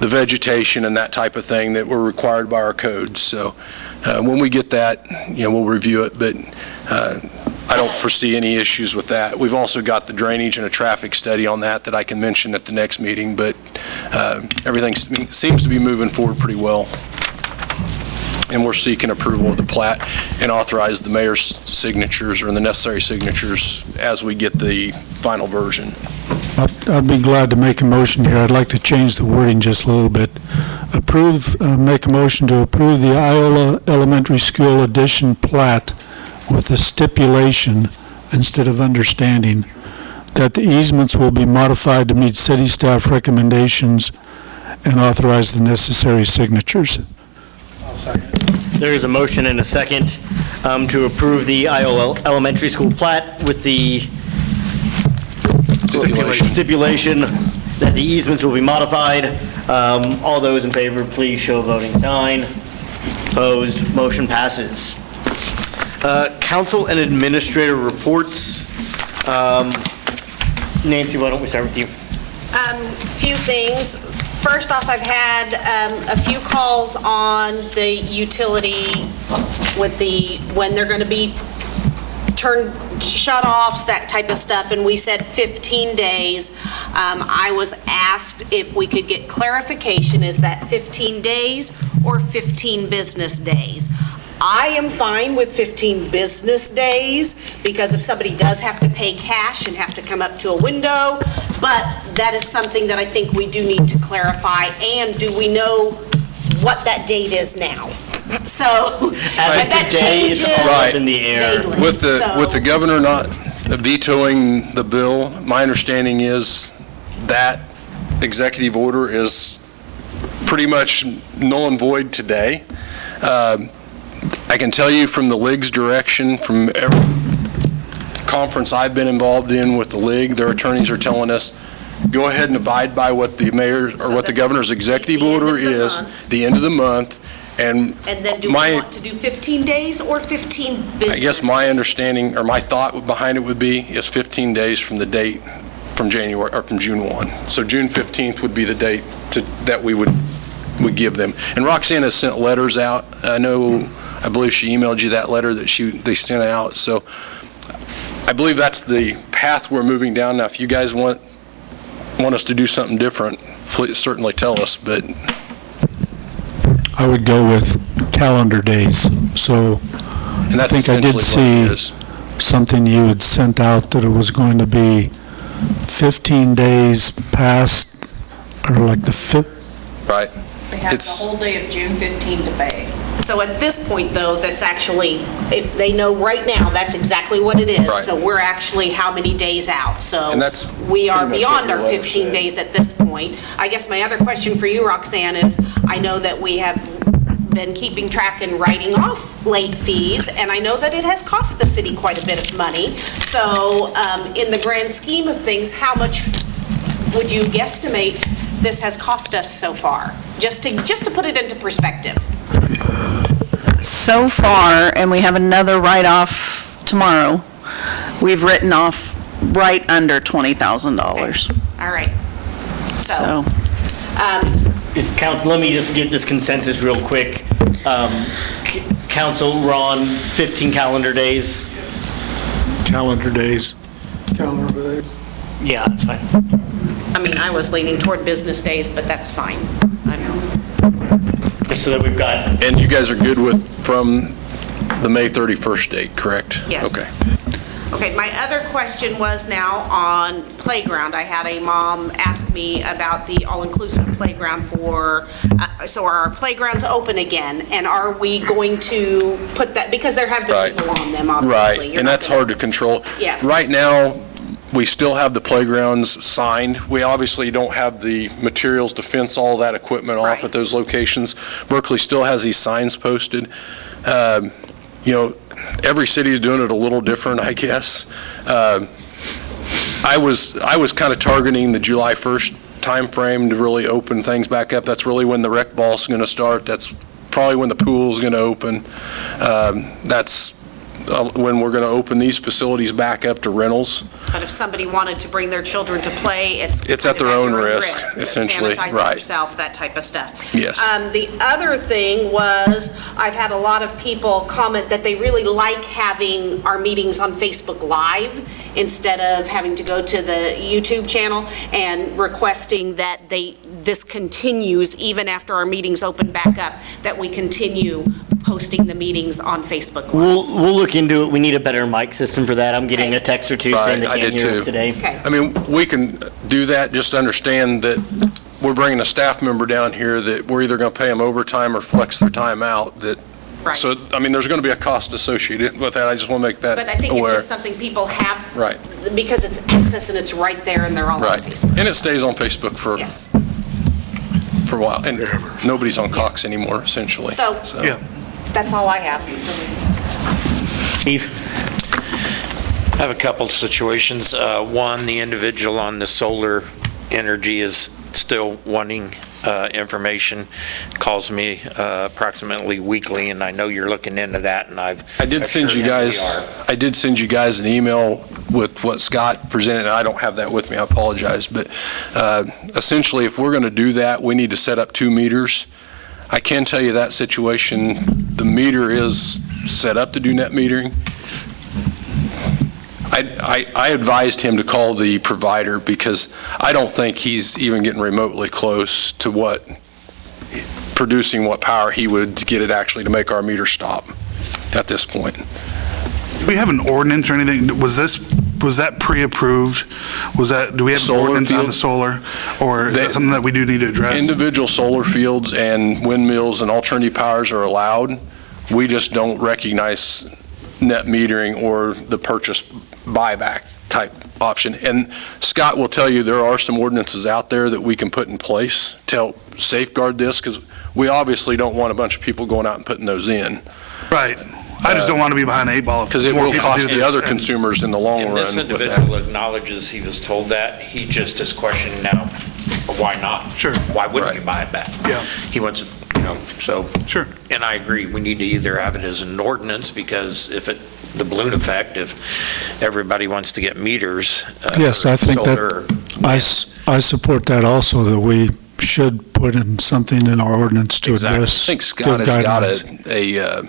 vegetation and that type of thing that were required by our code. So when we get that, we'll review it, but I don't foresee any issues with that. We've also got the drainage and a traffic study on that I can mention at the next meeting, but everything seems to be moving forward pretty well. And we're seeking approval of the plat and authorize the mayor's signatures or the necessary signatures as we get the final version. I'd be glad to make a motion here. I'd like to change the wording just a little bit. Make a motion to approve the Iola Elementary School addition plat with a stipulation, instead of understanding, that the easements will be modified to meet city staff recommendations and authorize the necessary signatures. There is a motion and a second to approve the Iola Elementary School plat with the stipulation that the easements will be modified. All those in favor, please show a voting sign. Opposed, motion passes. Council and administrator reports. Nancy, why don't we start with you? Few things. First off, I've had a few calls on the utility with when they're going to be shut-offs, that type of stuff, and we said 15 days. I was asked if we could get clarification, is that 15 days or 15 business days? I am fine with 15 business days, because if somebody does have to pay cash and have to come up to a window, but that is something that I think we do need to clarify. And do we know what that date is now? So that changes right in the air. daily. With the governor not vetoing the bill, my understanding is that executive order is pretty much null and void today. I can tell you from the league's direction, from every conference I've been involved in with the league, their attorneys are telling us, go ahead and abide by what the mayor or what the governor's executive order is, the end of the month. And then do we want to do 15 days or 15 business I guess my days? understanding or my thought behind it would be is 15 days from the date from January or from June 1. So June 15th would be the date that we would give them. And Roxanne has sent letters out. I believe she emailed you that letter that they sent out. So I believe that's the path we're moving down. Now, if you guys want us to do something different, please certainly tell us, but I would go with calendar days. So and that's I think I did see something you had sent out that it was going to be 15 days past, or like the 5th. Right. They have the whole day of June 15 to pay. So at this point, though, that's actually, if they know right now, that's exactly what it is. Right. So we're actually how many days out? So And that's we are pretty much beyond what our your letter 15 said. days at this point. I guess my other question for you, Roxanne, is I know that we have been keeping track and writing off late fees, and I know that it has cost the city quite a bit of money. So in the grand scheme of things, how much would you guesstimate this has cost us so far? Just to put it into perspective. So far, and we have another write-off tomorrow, we've written off right under $20,000. All right. So, Council, let me just get this consensus real quick. Council, Ron, 15 calendar days. Calendar days. Yeah, that's fine. I mean, I was leaning toward business days, but that's fine. I know. Just so that we've got, And you guys are good with from the May 31st date, correct? Yes. Okay, my other question was now on playground. I had a mom ask me about the all-inclusive playground so are our playgrounds open again? And are we going to put that, because there have been Right. people on them, obviously. Right, You're and not that's gonna- hard to control. Yes. Right now, we still have the playgrounds signed. We obviously don't have the materials to fence all that equipment off Right. at those locations. Berkeley still has these signs posted. Every city's doing it a little different, I guess. I was kind of targeting the July 1st timeframe to really open things back up. That's really when the rec ball's going to start. That's probably when the pool's going to open. That's when we're going to open these facilities back up to rentals. But if somebody wanted to bring their children to play, it's It's kind at their of own risk, essentially, Sanitize right. yourself, that type of stuff. Yes. The other thing was, I've had a lot of people comment that they really like having our meetings on Facebook Live instead of having to go to the YouTube channel, and requesting that this continues even after our meetings open back up, that we continue posting the meetings on Facebook Live. we'll look into it. We need a better mic system for that. I'm getting a text or two saying they Right, I can't did hear too. us today. Okay. I mean, we can do that, just understand that we're bringing a staff member down here that we're either going to pay them overtime or flex their time out. Right. So, I mean, there's going to be a cost associated with that. I just want to make that aware. But I think it's just something people have. Right. Because it's access and it's right there and they're all on Right. Facebook. And it stays on Facebook for Yes. a while. And nobody's on Cox anymore, essentially. So, Yeah. that's all I have. Steve? I have a couple of situations. One, the individual on the solar energy is still wanting information, calls me approximately weekly, and I know you're looking into that, and I've I did send you assured him we guys, are. I did send you guys an email with what Scott presented, and I don't have that with me, I apologize, but essentially, if we're going to do that, we need to set up 2 meters. I can tell you that situation, the meter is set up to do net metering. I advised him to call the provider because I don't think he's even getting remotely close to producing what power he would to get it actually to make our meter stop at this point. Do we have an ordinance or anything? Was that pre-approved? Do we have an Solar ordinance on the fields? solar? Or is that something that we do need to address? Individual solar fields and windmills and alternative powers are allowed. We just don't recognize net metering or the purchase buyback type option. And Scott will tell you there are some ordinances out there that we can put in place to help safeguard this, because we obviously don't want a bunch of people going out and putting those in, Right. I just don't want to be behind the 8 ball. if because it more will people cost do the this. other And- consumers in the long And run this with that. individual acknowledges he was told that. He just is questioning now, why not? Sure. Why wouldn't Right. you buy it back? Yeah. He wants, so. Sure. And I agree, we need to either have it as an ordinance, because the balloon effect, if everybody wants to get meters. Yes, I think that, solar, I support that also, that we should put in something in our ordinance to Exactly. address. I think Scott give has got guidelines. a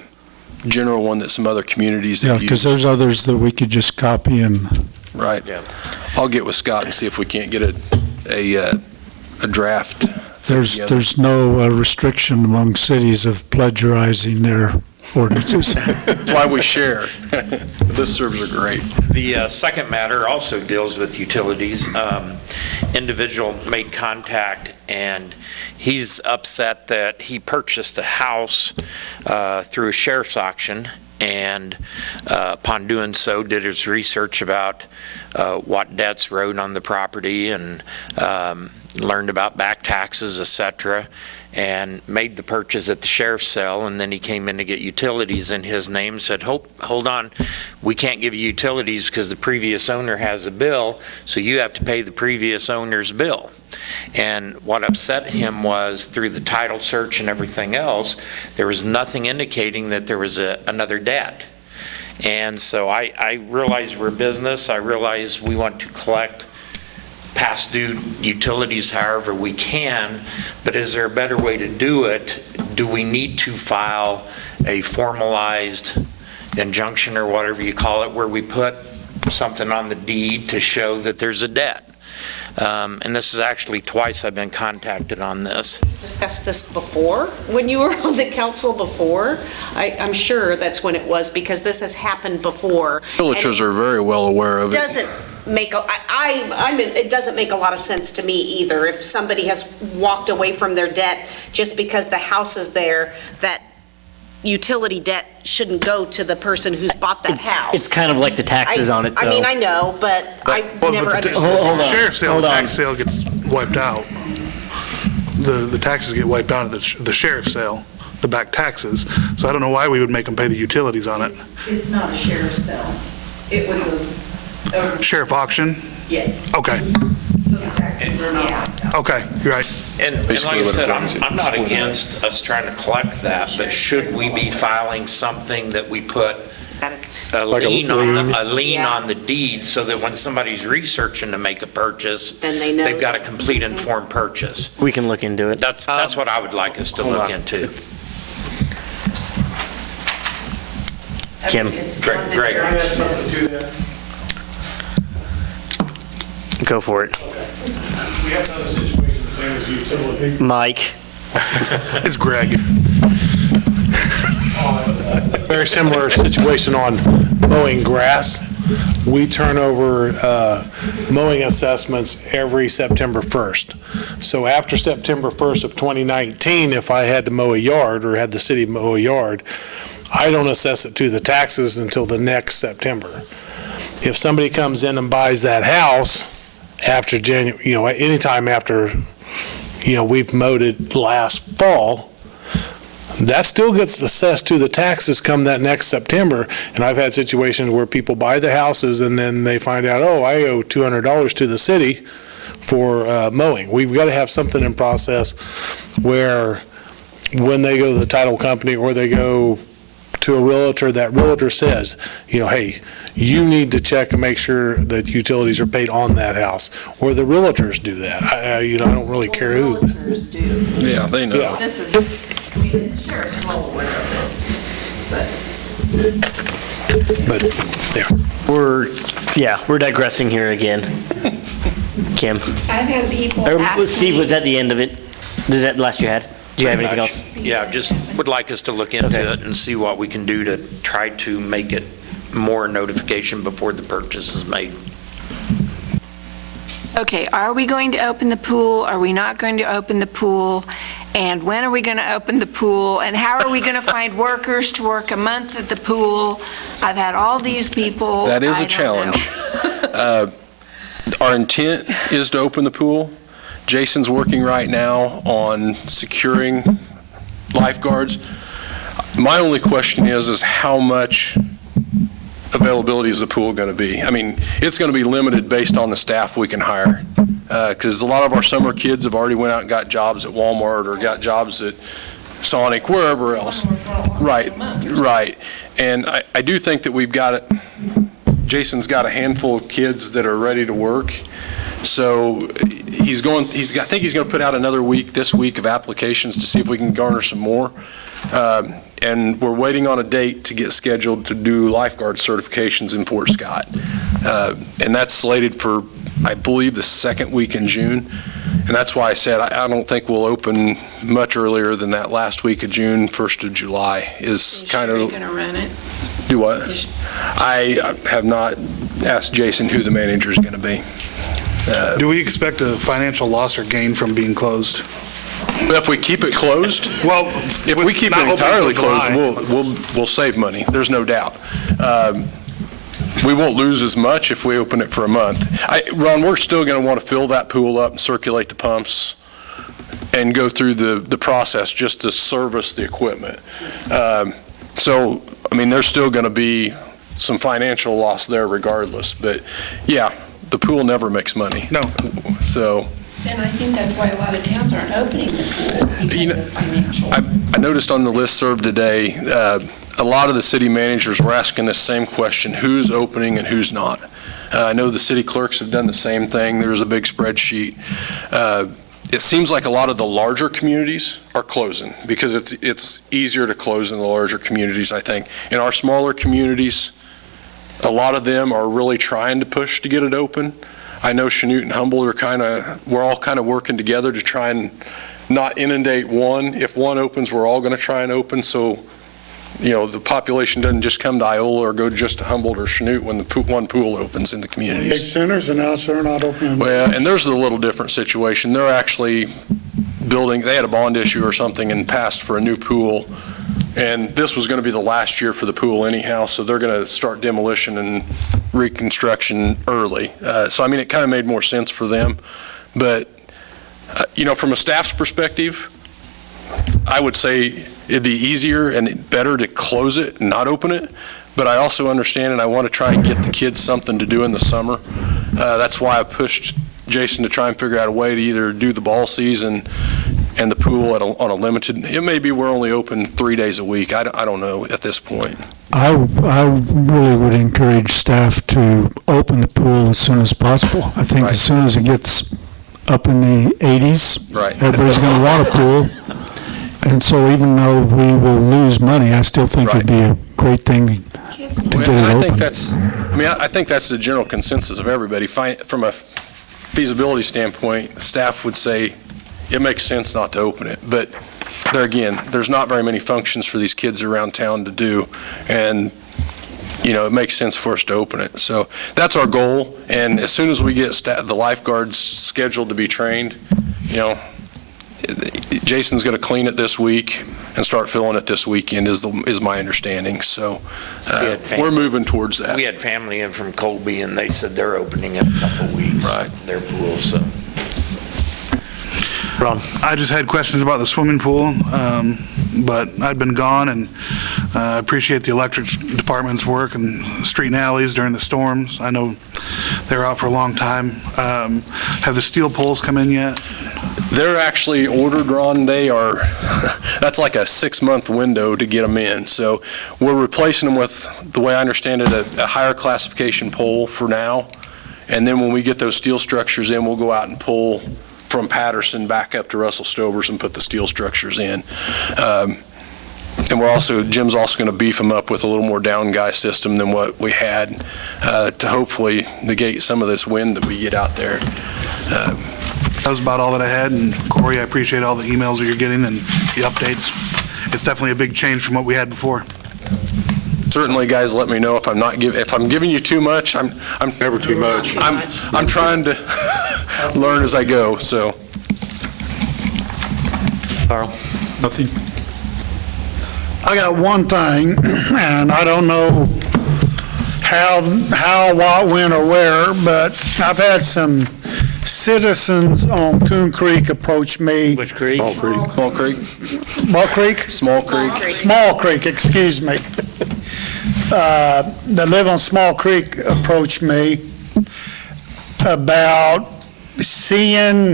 general one that some other communities Yeah, have because used. there's others that we could just copy and, Right. Yeah. I'll get with Scott and see if we can't get a draft. together. there's no restriction among cities of plagiarizing their ordinances. That's why we share. Listservs are great. The second matter also deals with utilities. Individual made contact, and he's upset that he purchased a house through a sheriff's auction, and upon doing so, did his research about what debts rode on the property, and learned about back taxes, et cetera, and made the purchase at the sheriff's sale. And then he came in to get utilities in his name, said, hold on, we can't give you utilities because the previous owner has a bill, so you have to pay the previous owner's bill. And what upset him was, through the title search and everything else, there was nothing indicating that there was another debt. And so I realize we're a business. I realize we want to collect past due utilities however we can, but is there a better way to do it? Do we need to file a formalized injunction, or whatever you call it, where we put something on the deed to show that there's a debt? And this is actually twice I've been contacted on this. Discussed this before, when you were on the council before? I'm sure that's when it was, because this has happened before. Villagers are very well aware of it. It doesn't make a lot of sense to me either. If somebody has walked away from their debt just because the house is there, that utility debt shouldn't go to the person who's bought that house. It's kind of like the taxes on it, though. I mean, I know, but I never understood. Hold The on. sheriff's sale, Hold the on. tax sale gets wiped out. The taxes get wiped out of the sheriff's sale, the back taxes. So I don't know why we would make them pay the utilities on it. It's not a sheriff's sale. It was a Sheriff auction? yes. Okay, So the taxes are not wiped out. okay, you're right. And like Basically I what it said, means, I'm not against us trying to collect that, but should we be filing something that we put a Like a lien on lien? a lien Yeah. on the deed, so that when somebody's researching to make a purchase, Then they know. they've got a complete informed purchase. We can look into it. That's what I would like us to hold look on. into. Kim. It's Greg- funded Greg. directly. Go for it. We have another situation the same as utility. Mike. It's Greg. Very similar situation on mowing grass. We turn over mowing assessments every September 1st. So after September 1st of 2019, if I had to mow a yard or had the city mow a yard, I don't assess it to the taxes until the next September. If somebody comes in and buys that house after January, anytime after, we've mowed it last fall, that still gets assessed to the taxes come that next September. And I've had situations where people buy the houses and then they find out, oh, I owe $200 to the city for mowing. We've got to have something in process where when they go to the title company or they go to a realtor, that realtor says, hey, you need to check and make sure that utilities are paid on that house. Or the realtors do that. I don't really care who. Realtors do. Yeah, they know. The sheriff's well aware of it, But, yeah. We're digressing here again. Kim. I've had people Or, ask Steve, me, was that the end of it? Is that the last you had? Do you have anything else? Yeah, just would like us to look into Okay. it and see what we can do to try to make it more notification before the purchase is made. okay, are we going to open the pool? Are we not going to open the pool? And when are we going to open the pool? And how are we going to find workers to work a month at the pool? I've had all these people. That is I a don't know. challenge. Our intent is to open the pool. Jason's working right now on securing lifeguards. My only question is how much availability is the pool going to be? I mean, it's going to be limited based on the staff we can hire. Because a lot of our summer kids have already went out and got jobs at Walmart or got jobs at Sonic, wherever else. Right. And I do think that Jason's got a handful of kids that are ready to work. So I think he's going to put out another week this week of applications to see if we can garner some more. And we're waiting on a date to get scheduled to do lifeguard certifications in Fort Scott. And that's slated for, I believe, the second week in June. And that's why I said I don't think we'll open much earlier than that last week of June, 1st of July is kind of. Are you going to run it? Do what? I have not asked Jason who the manager is going to be. Do we expect a financial loss or gain from being closed? If we keep it closed, Well, if we keep it entirely closed, we'll save money, there's no doubt. We won't lose as much if we open it for a month. Ron, we're still going to want to fill that pool up and circulate the pumps and go through the process just to service the equipment. So, I mean, there's still going to be some financial loss there regardless, but yeah, the pool never makes money. No. So. And I think that's why a lot of towns aren't opening the pool, because of financial. I noticed on the listserv today, a lot of the city managers were asking the same question, who's opening and who's not. I know the city clerks have done the same thing. There's a big spreadsheet. It seems like a lot of the larger communities are closing because it's easier to close in the larger communities, I think. In our smaller communities, a lot of them are really trying to push to get it open. I know Chanute and Humboldt we're all kind of working together to try and not inundate one. If one opens, we're all going to try and open. So, you know, the population doesn't just come to Iola or go just to Humboldt or Chanute when the one pool opens in the Big communities. centers and now they're not opening. Well, and there's a little different situation. They're actually building, they had a bond issue or something and passed for a new pool. And this was going to be the last year for the pool anyhow, so they're going to start demolition and reconstruction early. So, I mean, it kind of made more sense for them. But, you know, from a staff's perspective, I would say it'd be easier and better to close it and not open it. But I also understand and I want to try and get the kids something to do in the summer. That's why I pushed Jason to try and figure out a way to either do the ball season and the pool on a limited, it may be we're only open 3 days a week. I don't know at this point. I really would encourage staff to open the pool as soon as possible. I think Right. as soon as it gets up in the 80s, Right. everybody's going to want a pool. And so even though we will lose money, I still think it'd be a great thing to get it I open. I think that's the general consensus of everybody. From a feasibility standpoint, staff would say it makes sense not to open it. But there again, there's not very many functions for these kids around town to do. And, you know, it makes sense for us to open it. So that's our goal. And as soon as we get the lifeguards scheduled to be trained, you know, Jason's going to clean it this week and start filling it this weekend is my understanding. So we're moving towards that. We had family in from Colby, and they said they're opening in a couple of weeks. Right. Their pool, so. Ron? I just had questions about the swimming pool, but I'd been gone, and I appreciate the electric department's work and street and alleys during the storms. I know they were out for a long time. Have the steel poles come in yet? They're actually ordered, Ron. That's like a 6-month window to get them in. So we're replacing them with, the way I understand it, a higher classification pole for now. And then when we get those steel structures in, we'll go out and pull from Patterson back up to Russell Stovers and put the steel structures in. And Jim's also going to beef them up with a little more down guy system than what we had to hopefully negate some of this wind that we get out there. That was about all that I had, and Corey, I appreciate all the emails that you're getting and the updates. It's definitely a big change from what we had before. Certainly, guys, let me know if I'm giving you too much. I'm Never too much. I'm trying to learn as I go. So, Carl? Nothing. I got one thing, and I don't know how, what, when, or where, but I've had some citizens on Coon Creek approach me. Which creek? Small Creek. Small Creek? Small Creek. Small Creek, excuse me. That live on Small Creek approached me about seeing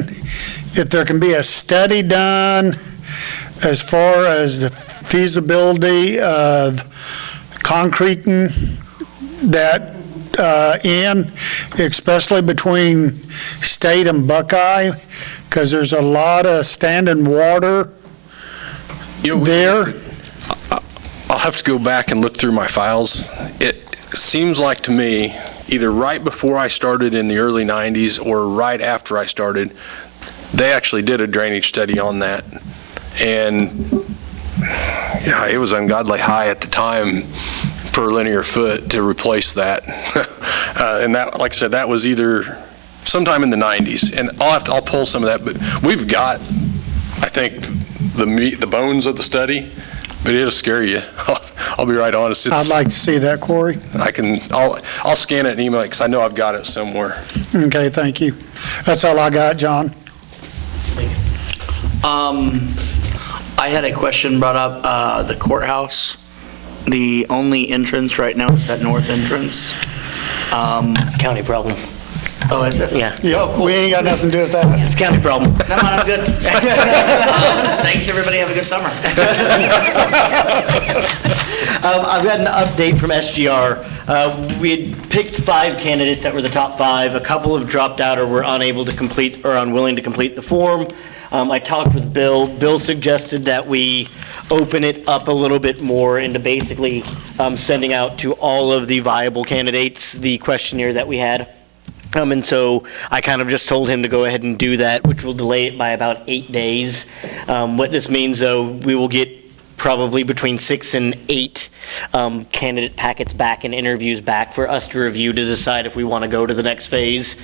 if there can be a study done as far as the feasibility of concreting that especially between State and Buckeye, because there's a lot of standing water there. I'll have to go back and look through my files. It seems like to me, either right before I started in the early 90s or right after I started, they actually did a drainage study on that. And yeah, it was ungodly high at the time per linear foot to replace that. And that, like I said, that was either sometime in the 90s. And I'll pull some of that, but we've got I think, the bones of the study, but it'll scare you. I'll be right honest. I'd like to see that, Corey. I'll scan it and email it because I know I've got it somewhere. Okay, thank you. That's all I got, John. I had a question brought up, the courthouse. The only entrance right now is that north entrance. County problem. Oh, is it? Yeah. Oh, cool. We ain't got nothing to do with that. It's a county problem. Come on, I'm good. Thanks, everybody. Have a good summer. I've got an update from SGR. We had picked 5 candidates that were the top 5. A couple have dropped out or were unable to complete or unwilling to complete the form. I talked with Bill. Bill suggested that we open it up a little bit more into basically sending out to all of the viable candidates the questionnaire that we had. And so I kind of just told him to go ahead and do that, which will delay it by about 8 days. What this means, though, we will get probably between 6 and 8 candidate packets back and interviews back for us to review to decide if we want to go to the next phase.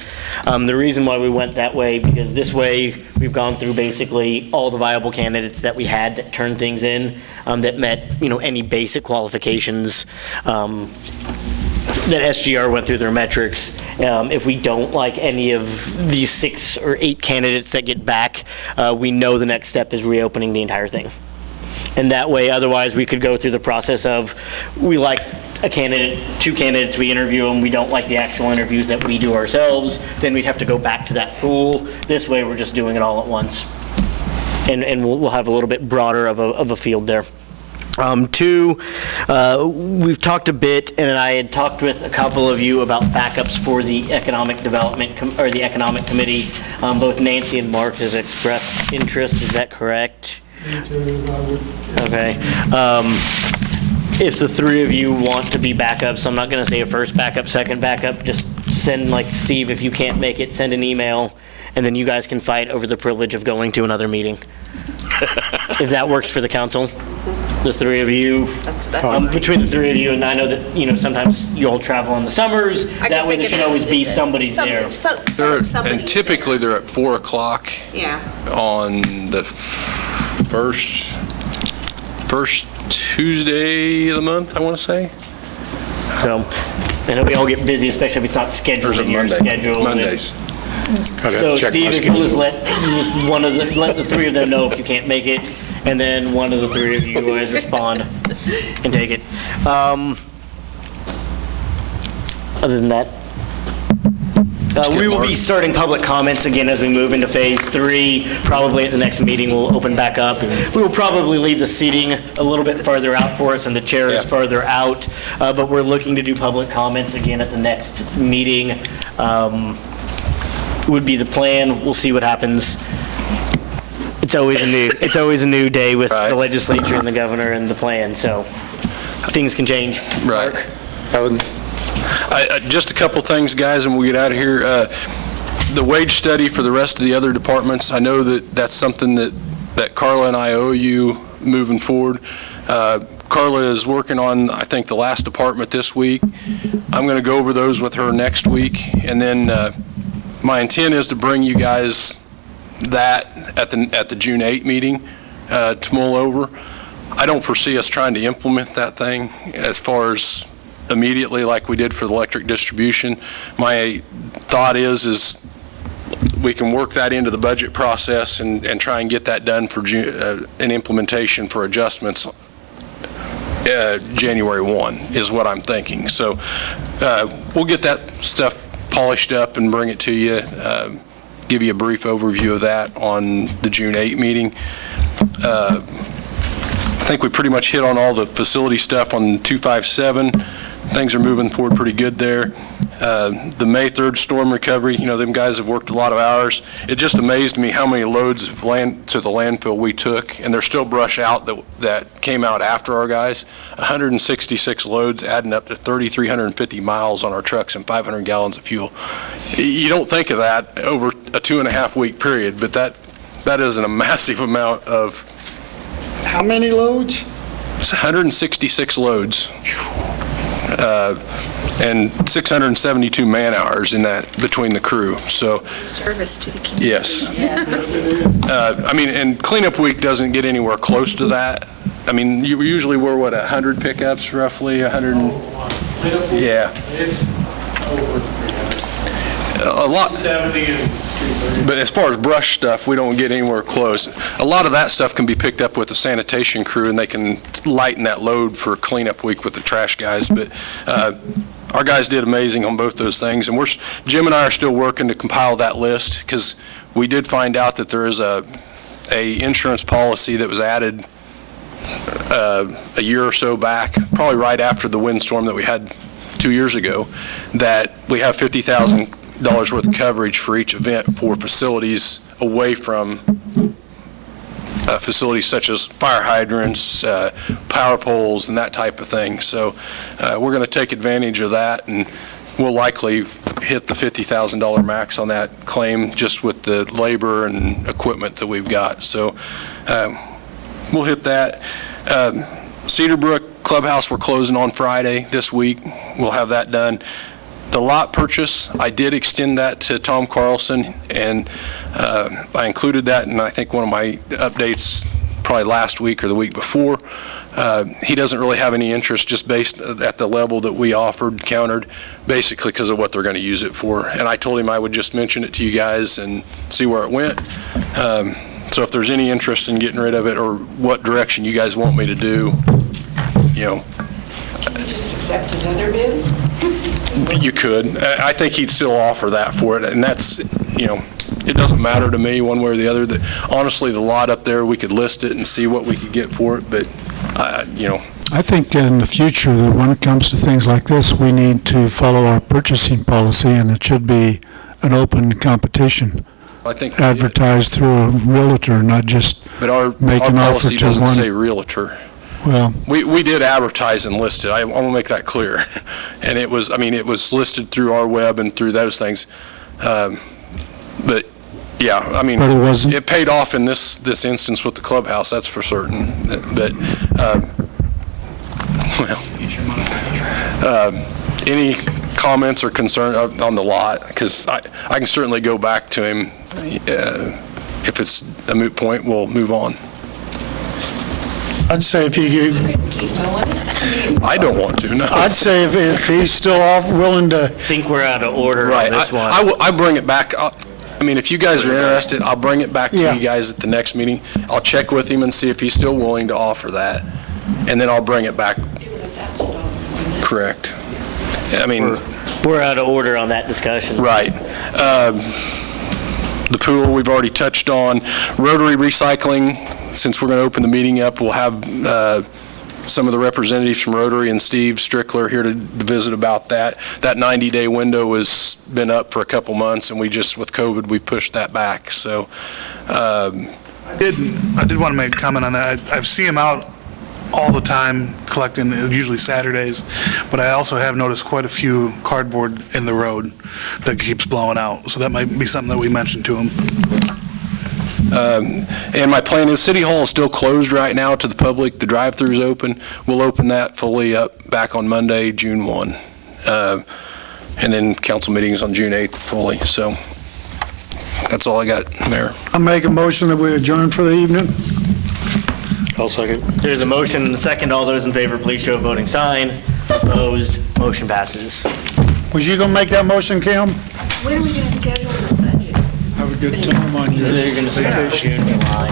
The reason why we went that way, because this way we've gone through basically all the viable candidates that we had that turned things in, that met, any basic qualifications that SGR went through their metrics. If we don't like any of these 6 or 8 candidates that get back, we know the next step is reopening the entire thing. And that way, otherwise, we could go through the process of, we like a candidate, 2 candidates, we interview them, we don't like the actual interviews that we do ourselves, then we'd have to go back to that pool. This way, we're just doing it all at once. And we'll have a little bit broader of a field there. 2, we've talked a bit, and I had talked with a couple of you about backups for the economic development, or the economic committee. Both Nancy and Mark have expressed interest, is that correct? Okay. If the 3 of you want to be backups, I'm not going to say a first backup, second backup, just send, like Steve, if you can't make it, send an email, and then you guys can fight over the privilege of going to another meeting. If that works for the council, the 3 of you, between the 3 of you, and I know that, sometimes you all travel in the summers, that way there should always be somebody there. And typically they're at 4 o'clock on the first Tuesday of the month, I want to say. So, I know we all get busy, especially if it's not scheduled in your schedule. Mondays. So Steve, if you'll just let the 3 of them know if you can't make it, and then one of the 3 of you guys respond and take it. Other than that, we will be starting public comments again as we move into phase 3. Probably at the next meeting, we'll open back up. We will probably leave the seating a little bit farther out for us and the chairs farther out, but we're looking to do public comments again at the next meeting. Would be the plan. We'll see what happens. It's always a new day with the legislature and the governor and the plan, so things can change. Right. Just a couple things, guys, and we'll get out of here. The wage study for the rest of the other departments, I know that's something that Carla and I owe you moving forward. Carla is working on, I think, the last department this week. I'm going to go over those with her next week, and then my intent is to bring you guys that at the June 8 meeting to mull over. I don't foresee us trying to implement that thing as far as immediately like we did for the electric distribution. My thought is we can work that into the budget process and try and get that done for an implementation for adjustments January 1 is what I'm thinking. So we'll get that stuff polished up and bring it to you, give you a brief overview of that on the June 8 meeting. I think we pretty much hit on all the facility stuff on 257. Things are moving forward pretty good there. The May 3rd storm recovery, them guys have worked a lot of hours. It just amazed me how many loads of land to the landfill we took, and there's still brush out that came out after our guys. 166 loads adding up to 3,350 miles on our trucks and 500 gallons of fuel. You don't think of that over a 2.5-week period, but that isn't a massive amount of... How many loads? It's 166 loads. and 672 man-hours in that, between the crew, so, Service to the community. yes. I mean, and cleanup week doesn't get anywhere close to that. I mean, you usually were, what, 100 pickups, roughly, 100? Yeah. It's over A lot. 70 and But as far as brush stuff, we don't get anywhere close. A lot of that stuff can be picked up with the sanitation crew, and they can lighten that load for cleanup week with the trash guys. But our guys did amazing on both those things, and Jim and I are still working to compile that list, because we did find out that there is a insurance policy that was added a year or so back, probably right after the windstorm that we had 2 years ago, that we have $50,000 worth of coverage for each event for facilities away from facilities such as fire hydrants, power poles, and that type of thing. So we're going to take advantage of that, and we'll likely hit the $50,000 max on that claim just with the labor and equipment that we've got. So we'll hit that. Cedarbrook Clubhouse, we're closing on Friday this week. We'll have that done. The lot purchase, I did extend that to Tom Carlson, and I included that in, I think, one of my updates probably last week or the week before. He doesn't really have any interest, just based at the level that we offered, countered, basically because of what they're going to use it for. And I told him I would just mention it to you guys and see where it went. So if there's any interest in getting rid of it, or what direction you guys want me to do, you know. Can you just accept his other bid? You could. I think he'd still offer that for it, and that's, you know, it doesn't matter to me one way or the other. Honestly, the lot up there, we could list it and see what we could get for it, but, you know. I think in the future that when it comes to things like this, we need to follow our purchasing policy, and it should be an open competition. I think advertised through a realtor, not just make an offer policy to doesn't one. say realtor. Well, we did advertise and list it. I want to make that clear. And it was, I mean, it was listed through our web and through those things. But yeah, I mean, but it wasn't. It paid off in this instance with the clubhouse, that's for certain. But any comments or concern on the lot? Because I can certainly go back to him. If it's a moot point, we'll move on. I'd say if you, I don't want to, no. I'd say if he's still willing to. I think we're out of order Right. on this one. I bring it back. I mean, if you guys are interested, I'll bring it back to you guys at the next meeting. I'll check with him and see if he's still willing to offer that, and then I'll bring it back. It was $1,000. Correct. I mean, we're out of order on that discussion. right. The pool we've already touched on. Rotary recycling, since we're going to open the meeting up, we'll have some of the representatives from Rotary and Steve Strickler here to visit about that. That 90-day window has been up for a couple months, and we just, with COVID, we pushed that back. So I did want to make a comment on that. I've seen them out all the time collecting, usually Saturdays, but I also have noticed quite a few cardboard in the road that keeps blowing out. So that might be something that we mentioned to them. And my plan is, City Hall is still closed right now to the public. The drive-thru is open. We'll open that fully up back on Monday, June 1. And then council meetings on June 8th fully. So that's all I got, Mayor. I make a motion that we adjourn for the evening. I'll second. There's a motion and a second. All those in favor, please show a voting sign. Opposed, motion passes. Was you gonna make that motion, Kim? When are we going to schedule the budget? Have a good time on your They're going to start June, July.